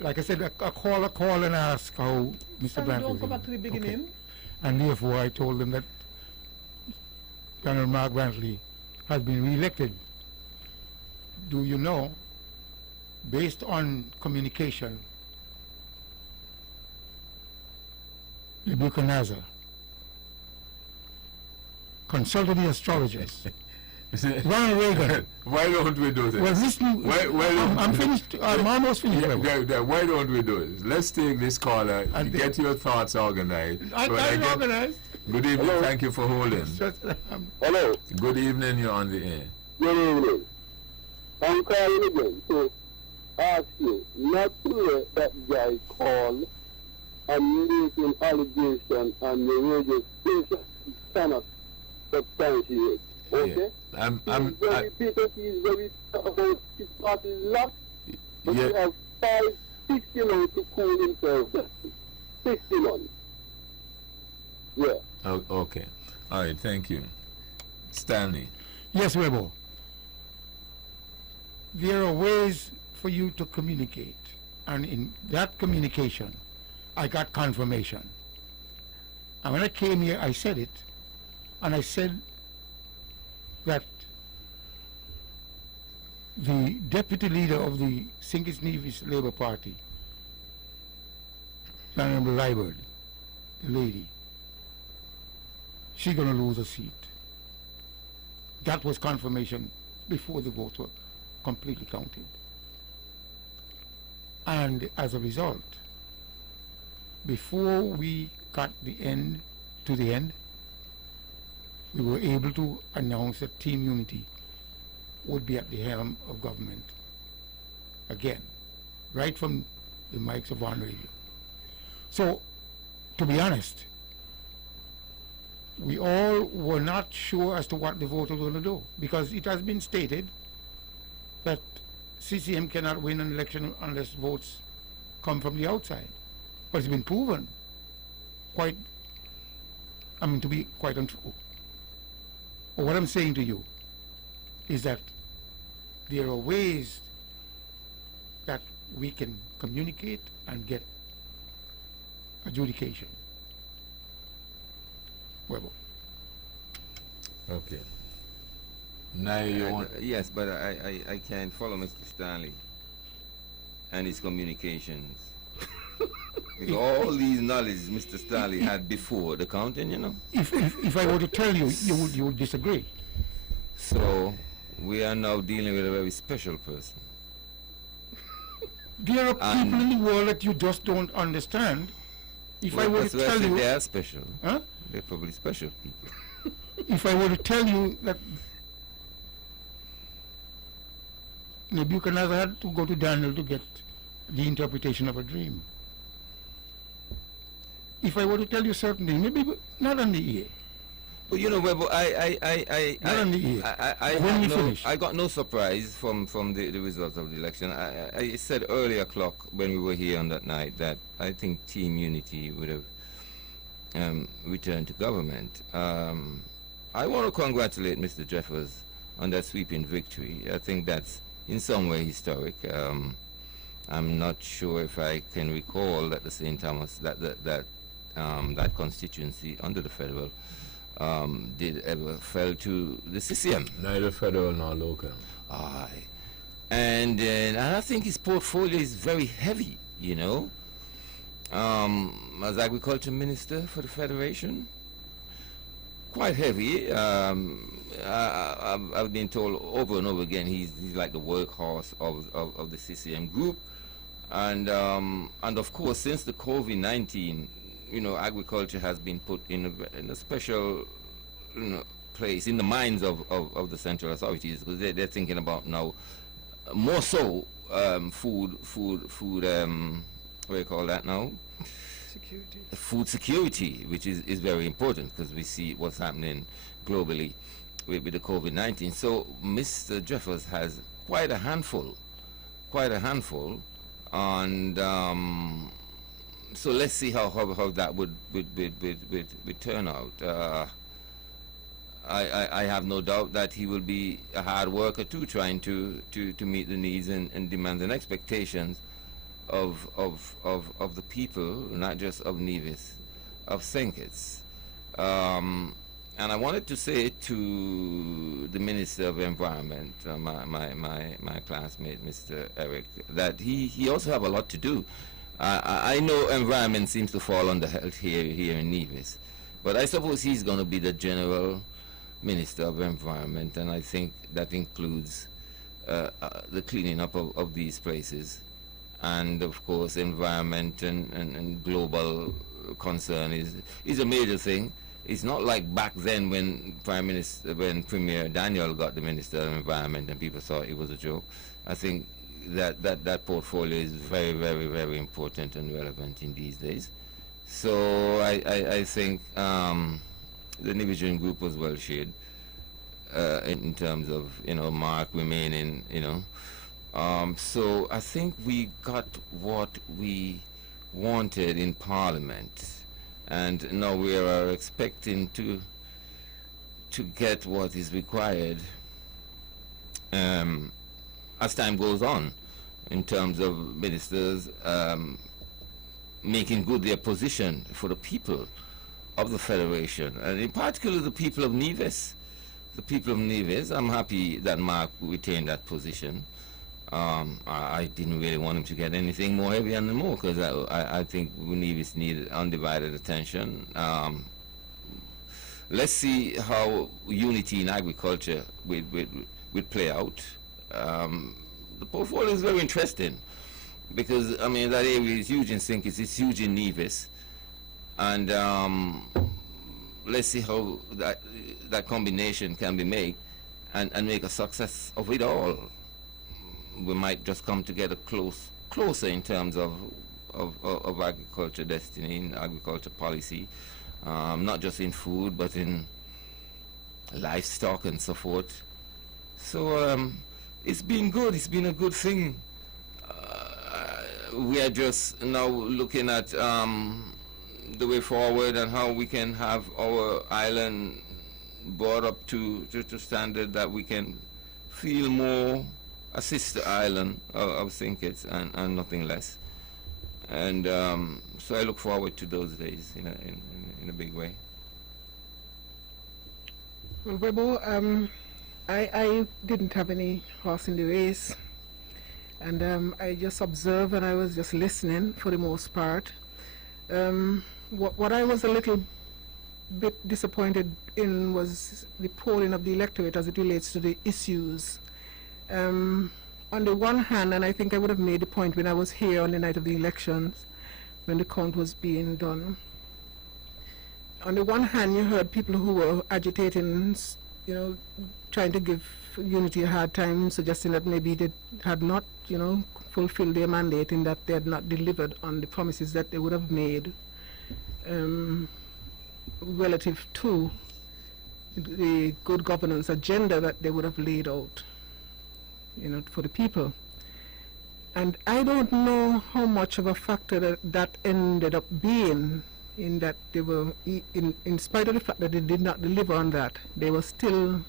Like I said, a call and ask how Mr. Can Brandt we was don't go back to doing. the beginning? Okay. And therefore I told them that Colonel Mark Brantley has been re-elected. Do you know, based on communication, Nebuchadnezzar consulted the astrologers. Ronald Reagan. Why don't we do this? Well, listen, I'm finished. I'm almost finished. Why don't we do this? Let's take this caller and get your thoughts organized. I'm organized. Good evening, Hello. thank you for holding. Hello. Good evening, you're on the air. Good evening. I'm calling again to ask you not to let that guy call and make an allegation and the radio station cannot substantiate. Okay? He's very about his party's luck, but he has 60 months to cool himself. 60 months. Yeah. Oh, okay. All right, thank you. Stanley. Yes, Rebel. There are ways for you to communicate, and in that communication, I got confirmation. And when I came here, I said it, and I said that the deputy leader of the St. Kitts Nevis Labour Party, Honorable Liburd, the lady, she's going to lose a seat. That was confirmation before the votes were completely counted. And as a result, before we got the end, we were able to announce that Team Unity would be at the helm of government again, right from the mics of One Radio. So, to be honest, we all were not sure as to what the voters were going to do, because it has been stated that CCM cannot win an election unless votes come from the outside. But it's been proven to be quite untrue. But what I'm saying to you is that there are ways that we can communicate and get adjudication. Webo. Okay. Now you want... Yes, but I can't follow Mr. Stanley and his communications. With all these knowledge Mr. Stanley had before the counting, you know. If I were to tell you, you would disagree. So we are now dealing with a very special person. There are people in the world that you just don't understand. If I were to tell you, they are special. huh? They're probably special people. If I were to tell you that Nebuchadnezzar had to go to Daniel to get the interpretation of a dream. If I were to tell you certain things, maybe not on the ear. But you know, Webo, I got no surprise from the results of the election. I said earlier o'clock when we were here on that night that I think Team Unity would have returned to government. I want to congratulate Mr. Jeffers on that sweeping victory. I think that's in some way historic. I'm not sure if I can recall that the St. Thomas, that constituency under the federal did ever fell to the CCM. Neither federal nor local. Aye. And I think his portfolio is very heavy, you know. As agriculture minister for the federation, quite heavy. I've been told over and over again he's like the workhorse of the CCM group. And of course, since the COVID-19, agriculture has been put in a special, place in the minds of the central authorities, because they're thinking about now more so food. What do you call that now? Security. Food security, which is very important because we see what's happening globally with the COVID-19. So Mr. Jeffers has quite a handful, and so let's see how that would turn out. I have no doubt that he will be a hard worker too, trying to meet the needs and demands and expectations of the people, not just of Nevis, of St. Kitts. And I wanted to say to the Minister of Environment, my classmate, Mr. Eric, that he also have a lot to do. I know environment seems to fall under health here in Nevis, but I suppose he's going to be the General Minister of Environment, and I think that includes the cleaning up of these places. And of course, environment and global concern is a major thing. It's not like back then when Premier Daniel got the Minister of Environment and people thought it was a joke. I think that portfolio is very, very, very important and relevant in these days. So I think the Nevisian group was well shared in terms of Mark remaining, so I think we got what we wanted in Parliament, and now we are expecting to get what is required as time goes on, in terms of ministers making good their position for the people of the Federation, and in particular the people of Nevis. The people of Nevis, I'm happy that Mark retained that position. I didn't really want him to get anything more heavy and more, because I think Nevis needed undivided attention. Let's see how unity in agriculture will play out. The portfolio is very interesting because, I mean, that area is huge in St. Kitts, it's huge in Nevis. And let's see how that combination can be made and make a success of it all. We might just come together closer in terms of agriculture destiny, in agriculture policy, not just in food, but in livestock and so forth. So it's been good. It's been a good thing. We are just now looking at the way forward and how we can have our island brought up to standard that we can feel more a sister island of St. Kitts and nothing less. And so I look forward to those days in a big way. Well, Rebo, I didn't have any horse in the race, and I just observed and I was just listening for the most part. What I was a little bit disappointed in was the polling of the electorate as it relates to the issues. On the one hand, and I think I would have made the point when I was here on the night of the elections, when the count was being done. On the one hand, you heard people who were agitating, trying to give Unity a hard time, suggesting that maybe they had not, fulfilled their mandate, in that they had not delivered on the promises that they would have made relative to the good governance agenda that they would have laid out, for the people. And I don't know how much of a factor that ended up being, in that they were, in spite of the fact that they did not deliver on that, they were still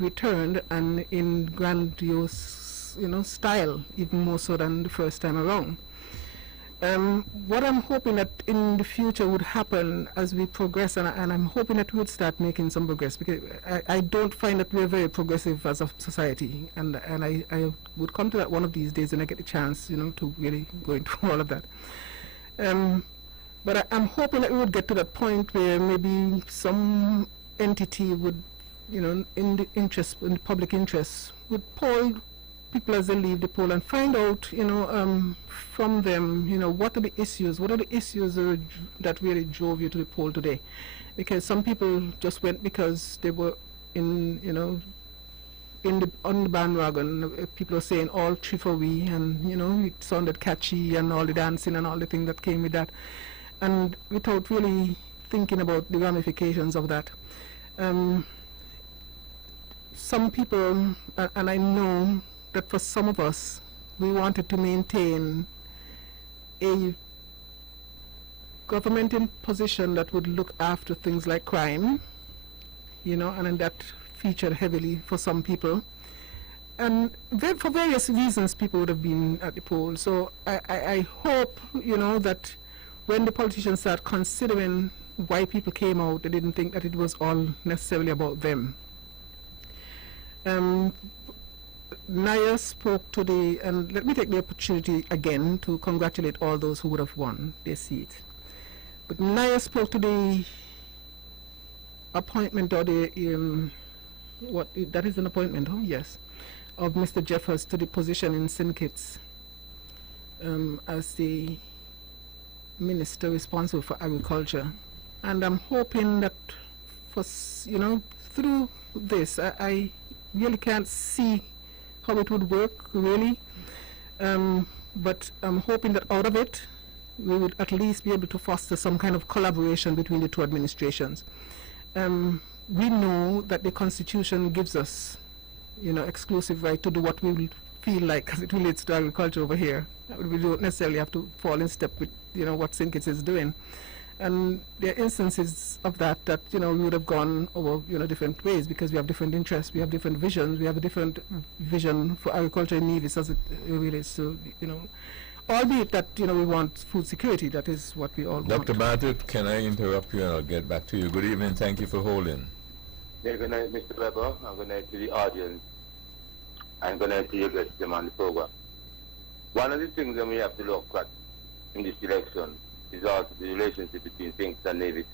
returned, and in grandiose, style, even more so than the first time around. What I'm hoping that in the future would happen as we progress, and I'm hoping that we would start making some progress, because I don't find that we're very progressive as a society, and I would come to that one of these days when I get the chance, to really go into all of that. But I'm hoping that we would get to that point where maybe some entity would, in the public interest, would poll people as they leave the poll and find out, from them, what are the issues that really drove you to the poll today? Because some people just went because they were on the bandwagon. People are saying all three for we, and it sounded catchy and all the dancing and all the things that came with that, and without really thinking about the ramifications of that. Some people, and I know that for some of us, we wanted to maintain a government in position that would look after things like crime, and that featured heavily for some people. And for various reasons, people would have been at the poll. So I hope, that when the politicians start considering why people came out, they didn't think that it was all necessarily about them. Naya spoke today, and let me take the opportunity again to congratulate all those who would have won their seat. But Naya spoke to the appointment, or the that is an appointment, yes, of Mr. Jeffers to the position in St. Kitts as the minister responsible for agriculture. And I'm hoping that through this, I really can't see how it would work, really. But I'm hoping that out of it, we would at least be able to foster some kind of collaboration between the two administrations. We know that the Constitution gives us, exclusive right to do what we will feel like as it relates to agriculture over here. We don't necessarily have to fall in step with, what St. Kitts is doing. And there are instances of that we would have gone over, different ways, because we have different interests, we have different visions, we have a different vision for agriculture in Nevis as it relates to, albeit that, we want food security. That is what we all want. Dr. Bartlett, can I interrupt you and I'll get back to you? Good evening, thank you for holding. Yeah, good night, Mr. Weber. I'm good night to the audience. And good night to your guests on the program. One of the things that we have to look at in this election is also the relationship between St. Kitts and Nevis,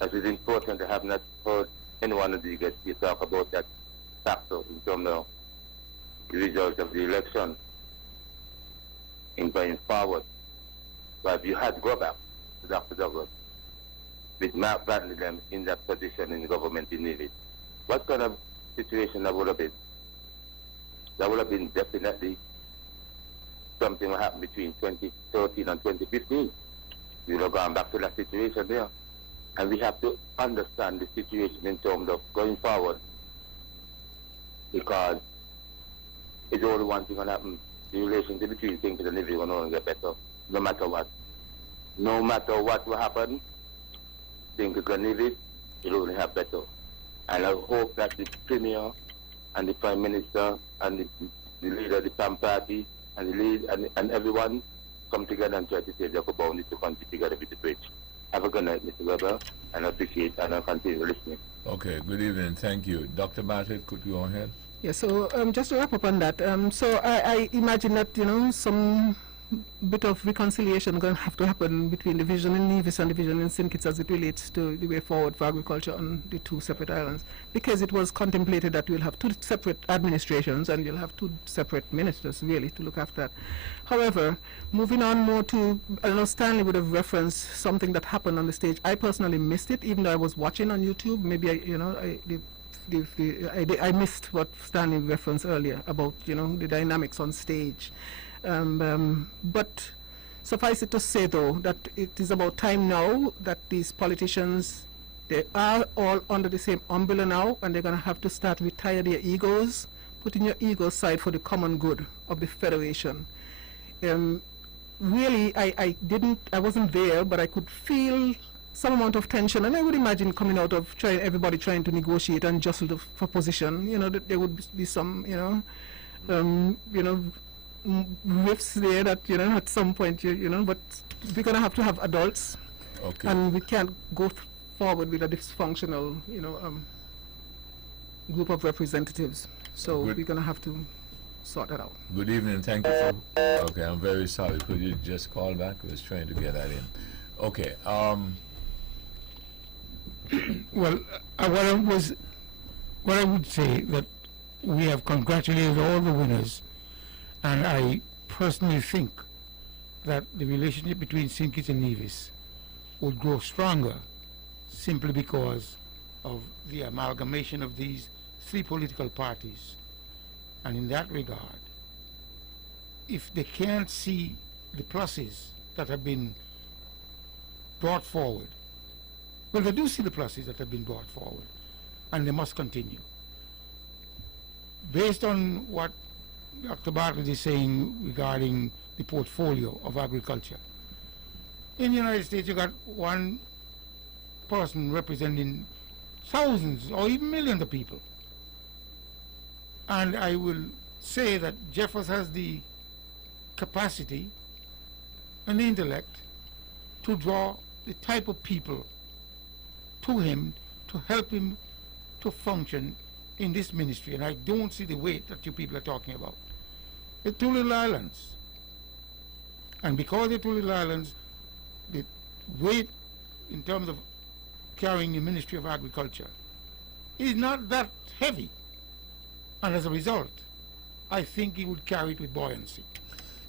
As it's important to have not heard any one of the guests here talk about that factor in terms of the results of the election in going forward. But if you had to go back to Dr. Douglas, with Mark Bradley them in that position in the government in Nevis, what kind of situation that would have been? That would have been definitely something that happened between 2013 and 2015. We would have gone back to that situation there. And we have to understand the situation in terms of going forward, because it's only one thing going to happen. The relationship between St. Kitts and Nevis will only get better, no matter what. No matter what will happen, St. Kitts and Nevis will only have better. And I hope that the Premier and the Prime Minister and the leader of the PAM party and the lead and everyone come together and try to save the boundaries to continue together with the bridge. Have a good night, Mr. Weber, and I appreciate and I continue listening. Okay, good evening, thank you. Dr. Bartlett, could you go ahead? Yeah, so just to wrap up on that, so I imagine that, some bit of reconciliation going to have to happen between the vision in Nevis and the vision in St. Kitts as it relates to the way forward for agriculture on the two separate islands, because it was contemplated that we'll have two separate administrations and you'll have two separate ministers really to look after that. However, moving on more to, I know Stanley would have referenced something that happened on the stage. I personally missed it, even though I was watching on YouTube. Maybe I missed what Stanley referenced earlier about, the dynamics on stage. But suffice it to say, though, that it is about time now that these politicians, they are all under the same umbrella now, and they're going to have to start retire their egos, putting your ego aside for the common good of the Federation. Really, I wasn't there, but I could feel some amount of tension, and I would imagine coming out of everybody trying to negotiate and jostle for position, that there would be some, rifts there that, at some point, but we're going to have adults. Okay. And we can't go forward with a dysfunctional, group of representatives. So we're going to have to sort that out. Good evening, thank you for, okay, I'm very sorry. Could you just call back? I was trying to get that in. Okay, Well, what I would say that we have congratulated all the winners, and I personally think that the relationship between St. Kitts and Nevis would grow stronger simply because of the amalgamation of these three political parties. And in that regard, if they can't see the pluses that have been brought forward, well, they do see the pluses that have been brought forward, and they must continue. Based on what Dr. Bartlett is saying regarding the portfolio of agriculture, in the United States you got one person representing thousands or even millions of people. And I will say that Jeffers has the capacity and the intellect to draw the type of people to him to help him to function in this ministry. And I don't see the weight that you people are talking about. The two little islands. And because the two little islands, the weight in terms of carrying the Ministry of Agriculture is not that heavy. And as a result, I think he would carry it with buoyancy.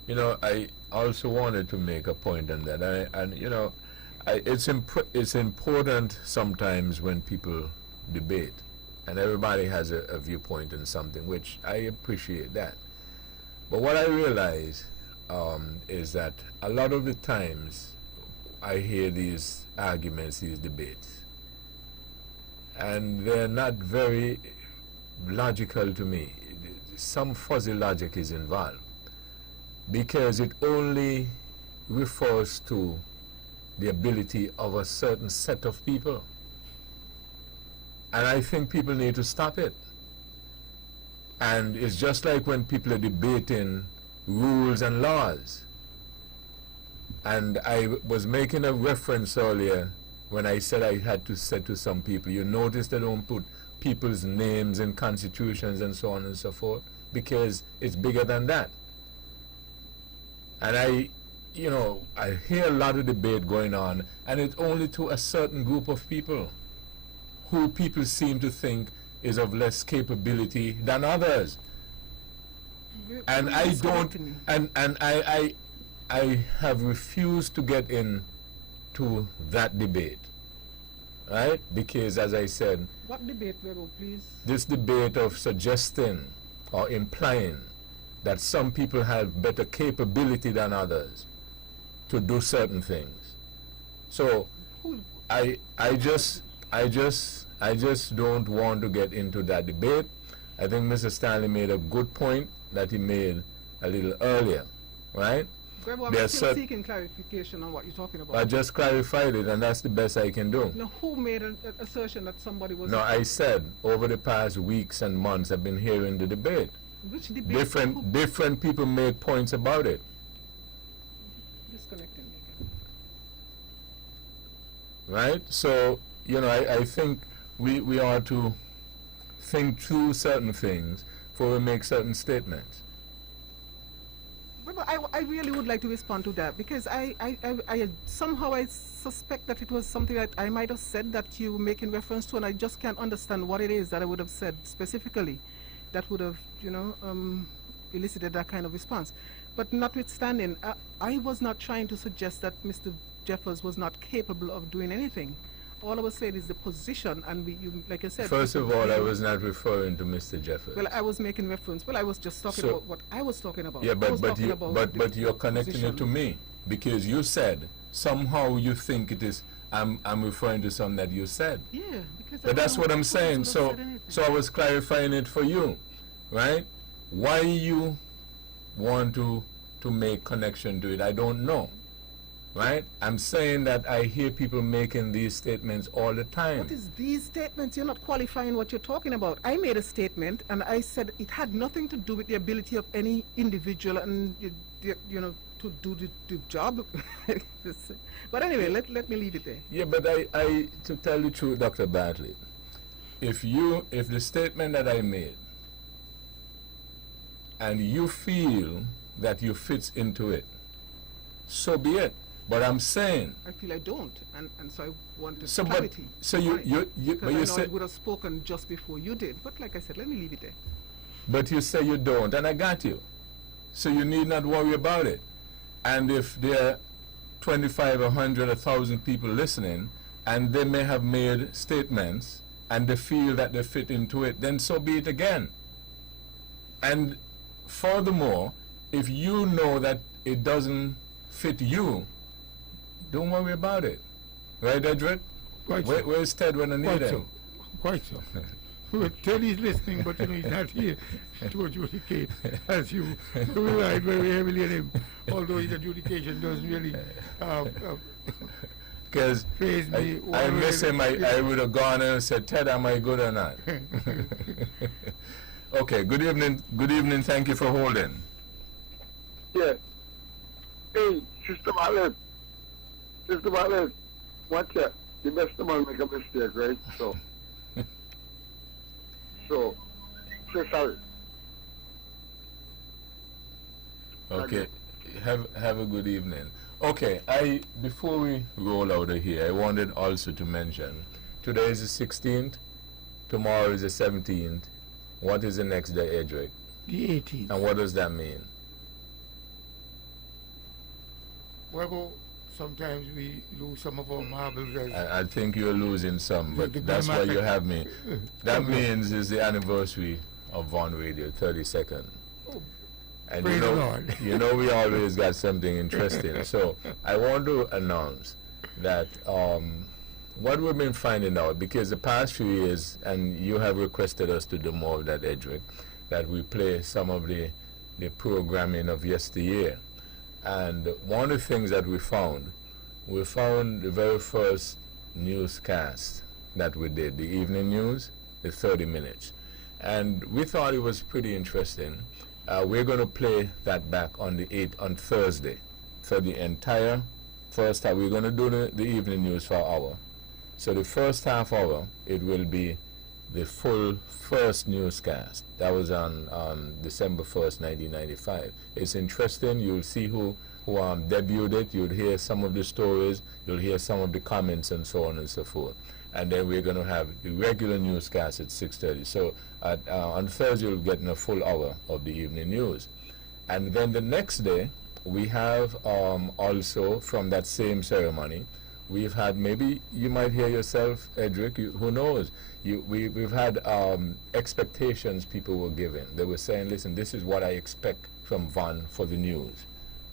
You know, I also wanted to make a point on that. It's important sometimes when people debate, and everybody has a viewpoint on something, which I appreciate that. But what I realize is that a lot of the times I hear these arguments, these debates, and they're not very logical to me. Some fuzzy logic is involved because it only refers to the ability of a certain set of people. And I think people need to stop it. And it's just like when people are debating rules and laws. And I was making a reference earlier when I said I had to say to some people, you notice they don't put people's names in constitutions and so on and so forth, because it's bigger than that. And I hear a lot of debate going on, and it's only to a certain group of people who people seem to think is of less capability than others. And I don't, and I have refused to get into that debate, right? Because, as I said, What debate, Rebel, please? this debate of suggesting or implying that some people have better capability than others to do certain things. So I just don't want to get into that debate. I think Mr. Stanley made a good point that he made a little earlier, right? Rebel, I'm still seeking clarification on what you're talking about. I just clarified it, and that's the best I can do. Now, who made an assertion that somebody was... No, I said over the past weeks and months I've been hearing the debate. Which debate? Different people make points about it. Disconnecting me again. Right? So, I think we are to think through certain things before we make certain statements. But I really would like to respond to that, because I somehow I suspect that it was something that I might have said that you were making reference to, and I just can't understand what it is that I would have said specifically that would have, elicited that kind of response. But notwithstanding, I was not trying to suggest that Mr. Jeffers was not capable of doing anything. All I was saying is the position, and like I said... First of all, I was not referring to Mr. Jeffers. Well, I was making reference. Well, I was just talking about what I was talking about. Yeah, but you're connecting it to me, because you said somehow you think it is... I'm referring to something that you said. Yeah, because... But that's what I'm saying. So I was clarifying it for you, right? Why you want to make connection to it, I don't know. Right? I'm saying that I hear people making these statements all the time. What is these statements? You're not qualifying what you're talking about. I made a statement, and I said it had nothing to do with the ability of any individual and, to do the job. But anyway, let me leave it there. Yeah, but I to tell you the truth, Dr. Bartlett, if the statement that I made, and you feel that you fit into it, so be it. But I'm saying... I feel I don't, and so I wanted so clarity. So you because but you I said... would have spoken just before you did, but like I said, let me leave it there. But you say you don't, and I got you. So you need not worry about it. And if there are 25, 100, 1,000 people listening, and they may have made statements, and they feel that they fit into it, then so be it again. And furthermore, if you know that it doesn't fit you, don't worry about it. Right, Edric? Quite so. Where's Ted when I need Quite him? so. Quite so. Well, Ted is listening, but you know, he's not here to adjudicate, as you rely very heavily on him, although his adjudication doesn't really Because faze me. I miss him. I would have gone and said, Ted, am I good or not? Okay, good evening. Good evening. Thank you for holding. Yeah. Hey, Sister Bartlett. Sister Bartlett, watch that. The best man make a mistake, right? So, say sorry. Okay, have a good evening. Okay, before we roll out of here, I wanted also to mention today is the 16th, tomorrow is the 17th. What is the next day, Edric? The 18th. And what does that mean? Well, sometimes we lose some of our marbles. I think you're losing some, but that's why you have me. That means it's the anniversary of Von Radio, 32nd. And Praise the Lord. you know we always got something interesting. So I want to announce that what we've been finding out, because the past few years, and you have requested us to do more of that, Edric, that we play some of the programming of yesteryear. And one of the things that we found the very first newscast that we did, the evening news, the 30 minutes. And we thought it was pretty interesting. We're going to play that back on the 8th, on Thursday. For the entire first half, we're going to do the evening news for an hour. So the first half hour, it will be the full first newscast. That was on December 1st, 1995. It's interesting. You'll see who debuted it. You'll hear some of the stories. You'll hear some of the comments and so on and so forth. And then we're going to have the regular newscast at 6:30. So on Thursday, you'll get a full hour of the evening news. And then the next day, we have also from that same ceremony, we've had, maybe you might hear yourself, Edric, who knows? We've had expectations people were giving. They were saying, listen, this is what I expect from Von for the news.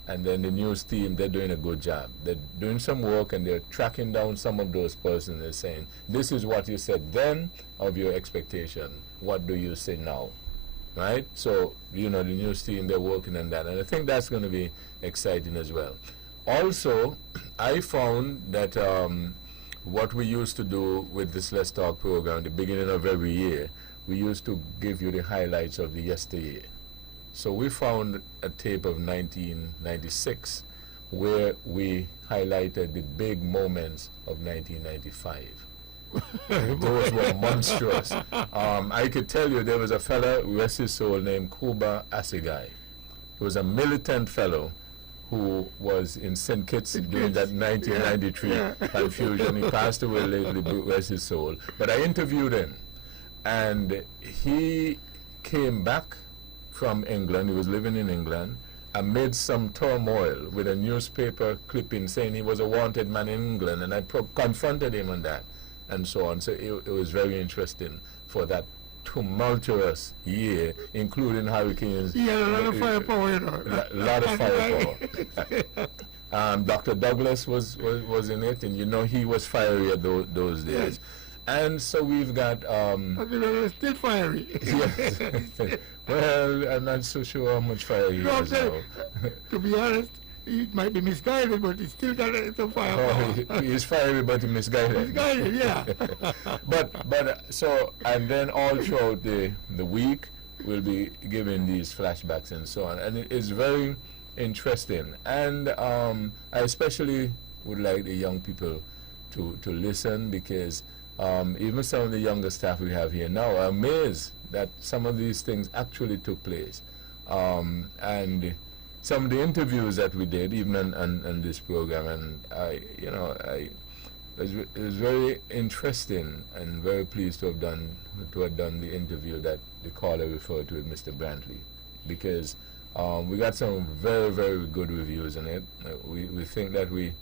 And then the news team, they're doing a good job. They're doing some work and they're tracking down some of those persons. They're saying, this is what you said then of your expectation. What do you say now? Right? So, the news team, they're working on that. And I think that's going to be exciting as well. Also, I found that what we used to do with this Let's Talk program at the beginning of every year, we used to give you the highlights of the yesteryear. So we found a tape of 1996 where we highlighted the big moments of 1995. Those were monstrous. I could tell you there was a fellow, rest his soul, named Kuba Asigai. He was a militant fellow who was in St. Kitts during that 1993 confusion. He passed away lately, rest his soul. But I interviewed him, and he came back from England. He was living in England amid some turmoil with a newspaper clipping saying he was a wanted man in England, and I confronted him on that and so on. So it was very interesting for that tumultuous year, including hurricanes. Yeah, a lot of firepower, A lot of firepower. Dr. Douglas was in it, and he was fiery at those days. And so we've got... still fiery. Yes. Well, I'm not so sure how much fire he has now. To be honest, he might be misguided, but he's still got some firepower. He's fiery, but he's misguided. Misguided, yeah. but so, and then all throughout the week, we'll be giving these flashbacks and so on. And it is very interesting. And I especially would like the young people to listen, because even some of the younger staff we have here now are amazed that some of these things actually took place. And some of the interviews that we did, even on this program, and it was very interesting and very pleased to have done the interview that the caller referred to as Mr. Brantley, because we got some very, very good reviews in it. We think that we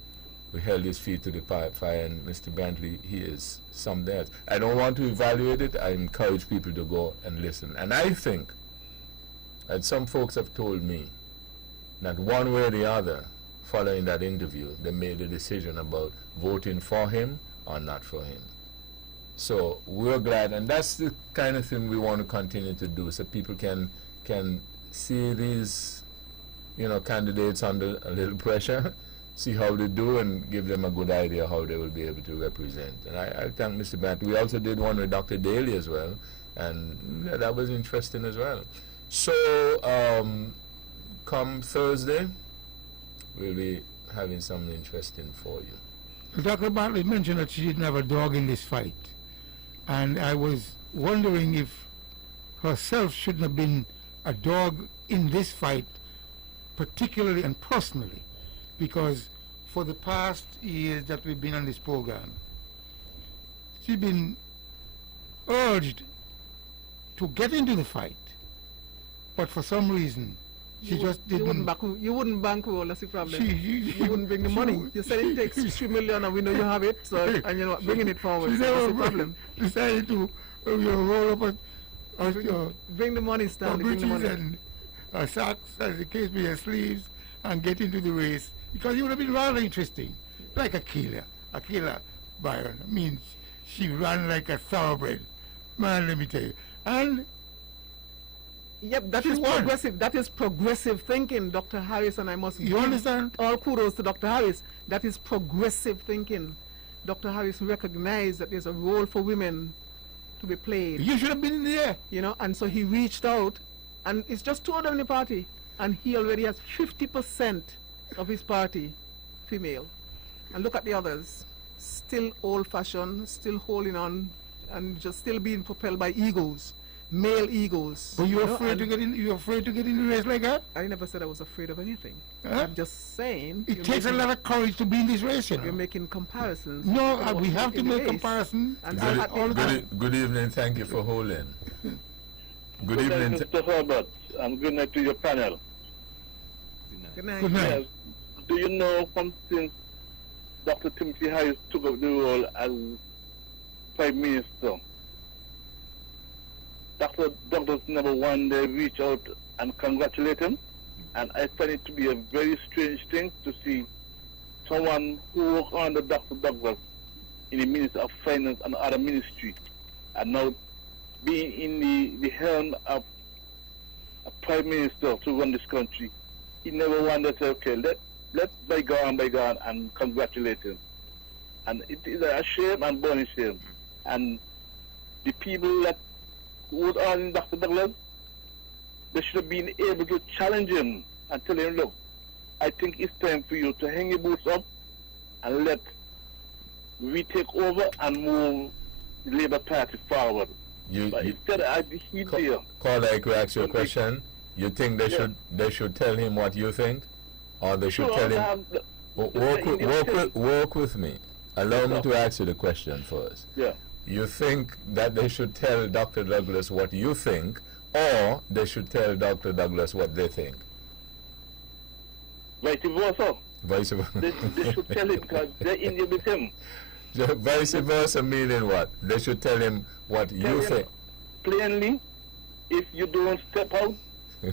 held his feet to the fire, and Mr. Brantley, he is something else. I don't want to evaluate it. I encourage people to go and listen. And I think that some folks have told me that one way or the other, following that interview, they made a decision about voting for him or not for him. So we're glad, and that's the kind of thing we want to continue to do, so people can see these, candidates under a little pressure, see how they do, and give them a good idea how they will be able to represent. And I thank Mr. Bant. We also did one with Dr. Daly as well, and that was interesting as well. So come Thursday, we'll be having something interesting for you. Dr. Bartlett mentioned that she didn't have a dog in this fight, and I was wondering if herself shouldn't have been a dog in this fight, particularly and personally, because for the past years that we've been on this program, she's been urged to get into the fight, but for some reason she just didn't. You wouldn't bankroll, that's the problem. You wouldn't bring the money. You said it takes 3 million and we know you have it, so, and you're not bringing it forward. So that's the problem. Decided to roll up bring the money, Stanley, bring the money. And socks, as the case may be, sleeves, and get into the race, because it would have been rather interesting, like Akila Byron. I mean, she ran like a thoroughbred, man. Let me tell you. And yep, that is progressive. That is progressive thinking, Dr. Harris, and I must. You understand? All kudos to Dr. Harris. That is progressive thinking. Dr. Harris recognized that there's a role for women to be played. You should have been there. And so he reached out, and it's just 2 of them in the party, and he already has 50% of his party female. And look at the others, still old-fashioned, still holding on, and just still being propelled by egos, male egos. But you're afraid to get in. You're afraid to get in the race like that. I never said I was afraid of anything. I'm just saying. It takes a lot of courage to be in this race. You're making comparisons. No, we have to make comparisons. Good evening. Thank you for holding. Good evening, Mr. Herbert, and good night to your panel. Good night. Good night. Yes. Do you know since Dr. Timothy Harris took up the role as Prime Minister, Dr. Douglas never one day reached out and congratulate him? And I find it to be a very strange thing to see someone who worked under Dr. Douglas in the Ministry of Finance and other ministry, and now being in the helm of a Prime Minister to run this country. He never wanted to say, okay, let's bygone and congratulate him. And it is a shame and burning shame. And the people that was on Dr. Douglas, they should have been able to challenge him and tell him, look, I think it's time for you to hang your boots up and let we take over and move the Labour Party forward. Instead, Caller, I could ask you a question. You think they should tell him what you think, or they should tell him? Walk with me. Allow me to ask you the question first. Yeah. You think that they should tell Dr. Douglas what you think, or they should tell Dr. Douglas what they think? Vice versa. Vice versa. They should tell him because they're in there with him. Vice versa meaning what? They should tell him what you think. Plainly, if you don't step out,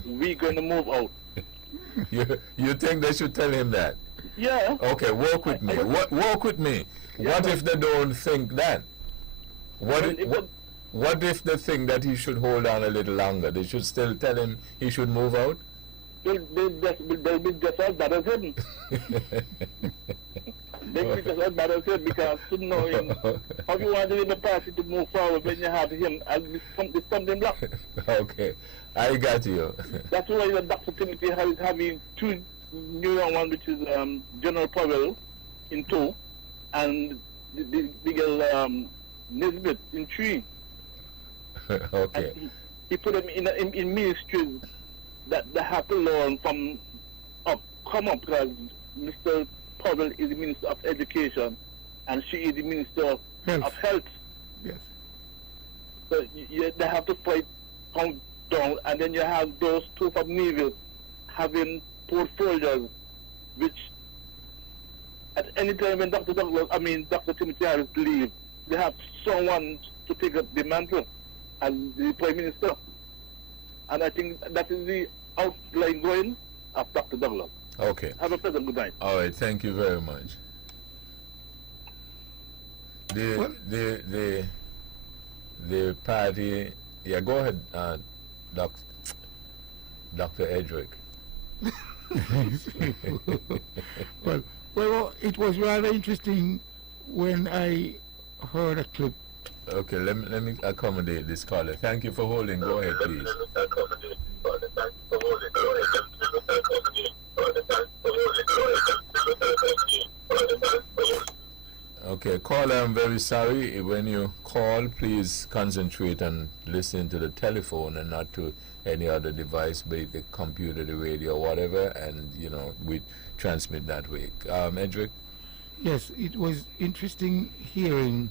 we're going to move out. You think they should tell him that? Yeah. Okay, walk with me. Walk with me. Yeah, what if they don't think that? What if they think that he should hold on a little longer? They should still tell him he should move out? They'll be just as bad as him. They'll be just as bad as him, because to know him, how you want the Labour Party to move forward when you have him as the stumbling block? Okay, I got you. That's why Dr. Timothy Harris having 2 new young ones, which is General Powell in 2, and the girl Nisbet in 3. Okay. He put them in ministries that they have to learn from come up, because Mr. Powell is the Minister of Education and she is the Minister of Health. Yes. So they have to fight come down, and then you have those two from Nevis having portfolios, which at any time when Dr. Timothy Harris leaves, they have someone to take up the mantle as the Prime Minister. And I think that is the outline going of Dr. Douglas. Okay. Have a pleasant good night. All right, thank you very much. The party, yeah, go ahead, Dr. Edric. Well, it was rather interesting when I heard a clip. Okay, let me accommodate this caller. Thank you for holding. Go ahead, please. Okay, caller, I'm very sorry. When you call, please concentrate and listen to the telephone and not to any other device, be it the computer, the radio, whatever, and, you know, we transmit that way. Edric? Yes, it was interesting hearing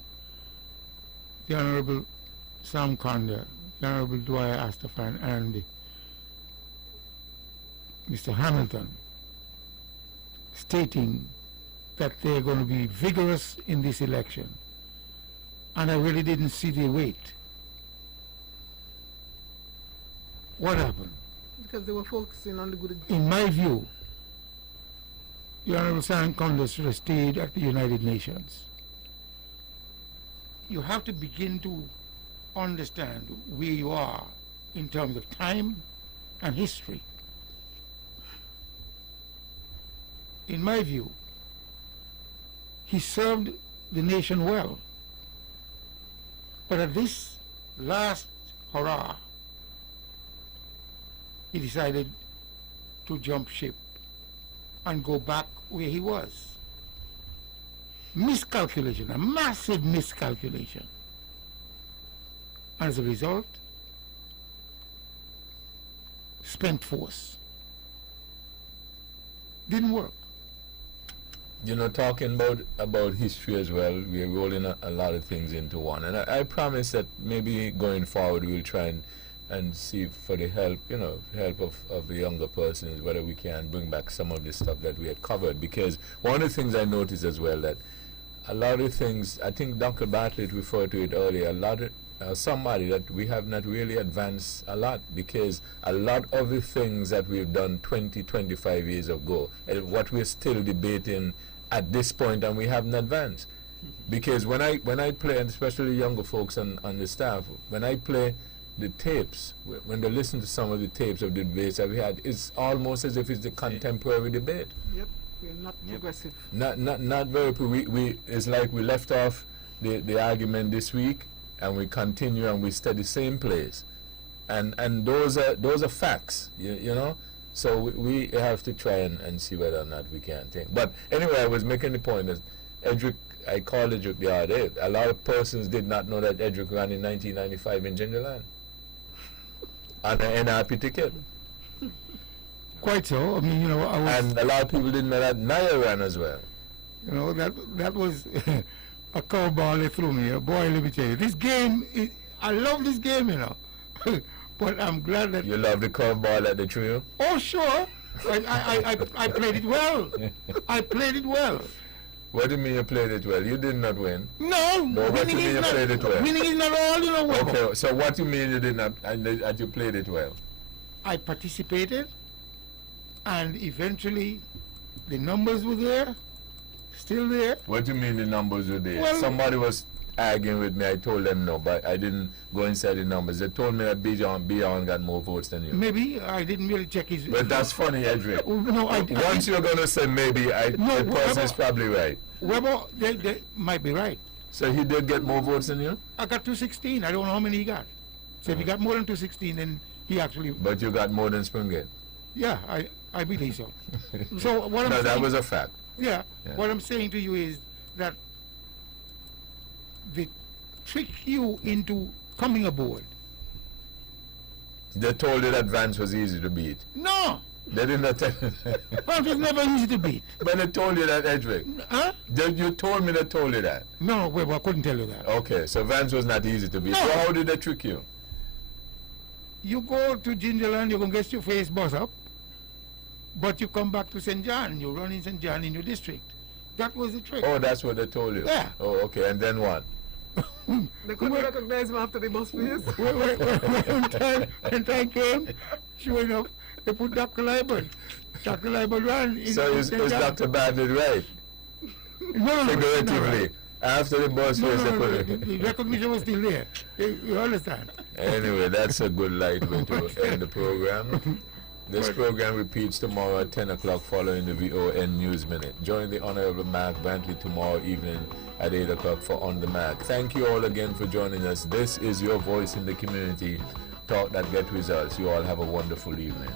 the Honorable Sam Conda, the Honorable Dwyer Astafan, and Mr. Hamilton stating that they're going to be vigorous in this election. And I really didn't see the weight. What happened? Because they were focusing on the good. In my view, the Honorable Sam Conda should have stayed at the United Nations. You have to begin to understand where you are in terms of time and history. In my view, he served the nation well. But at this last hurrah, he decided to jump ship and go back where he was. Miscalculation, a massive miscalculation. As a result, spent force. Didn't work. You know, talking about history as well, we're rolling a lot of things into one. And I promise that maybe going forward we'll try and see for the help, you know, help of the younger persons, whether we can bring back some of the stuff that we had covered. Because one of the things I noticed as well, that a lot of things, I think Dr. Bartlett referred to it earlier, a lot of somebody that we have not really advanced a lot, because a lot of the things that we've done 20, 25 years ago, and what we're still debating at this point, and we haven't advanced. Because when I play, and especially younger folks on the staff, when I play the tapes, when they listen to some of the tapes of the debates that we had, it's almost as if it's the contemporary debate. Yep, we're not progressive. Not very. We it's like we left off the argument this week, and we continue and we stay the same place, and those are facts, you know. So we have to try and see whether or not we can think. But anyway, I was making the point that Edric, I called Edric the other day. A lot of persons did not know that Edric ran in 1995 in Gingerland on an NRP ticket. Quite so. I mean, you know, and a lot of people didn't know that Nile ran as well. You know, that was a curveball they threw me. Boy, let me tell you, this game, I love this game, you know. But I'm glad that... You love the curveball that they threw you? Oh, sure. I played it well. I played it well. What do you mean you played it well? You did not win. No. What do you mean you played it well? Winning is not all, you know. Okay, so what do you mean you did not, and that you played it well? I participated, and eventually the numbers were there, still there. What do you mean the numbers were there? Well, somebody was arguing with me. I told them no, but I didn't go inside the numbers. They told me that Bijan got more votes than you. Maybe I didn't really check his... But that's funny, Edric. No, Once you're going to say maybe, the person is probably right. Weber, they might be right. So he did get more votes than you? I got 216. I don't know how many he got. So if he got more than 216, then he actually... But you got more than Springate? Yeah, I believe so. So what I'm saying... that was a fact. Yeah, what I'm saying to you is that they trick you into coming aboard. They told you that Vance was easy to beat. No! They did not tell you Vance was never easy to beat. But they told you that, Edric. Huh? You told me they told you that. No, well, I couldn't tell you that. Okay, so Vance was not easy to beat. No. So how did they trick you? You go to Gingerland, you're going to get your face buzz up, but you come back to St. John, you run in St. John in your district. That was the trick. Oh, that's what they told you? Yeah. Oh, okay, and then what? They couldn't recognize him after the bus please. When time came, sure enough, they put Dr. Liebert. Dr. Liebert ran. So is Dr. Bartlett right? No, Figuratively. After the bus race, they put the recognition was still there. You understand? Anyway, that's a good light way to end the program. This program repeats tomorrow at 10 o'clock following the VON News Minute. Join the Honorable Mark Brantley tomorrow evening at 8 o'clock for On the Mark. Thank you all again for joining us. This is your voice in the community. Talk that get results. You all have a wonderful evening.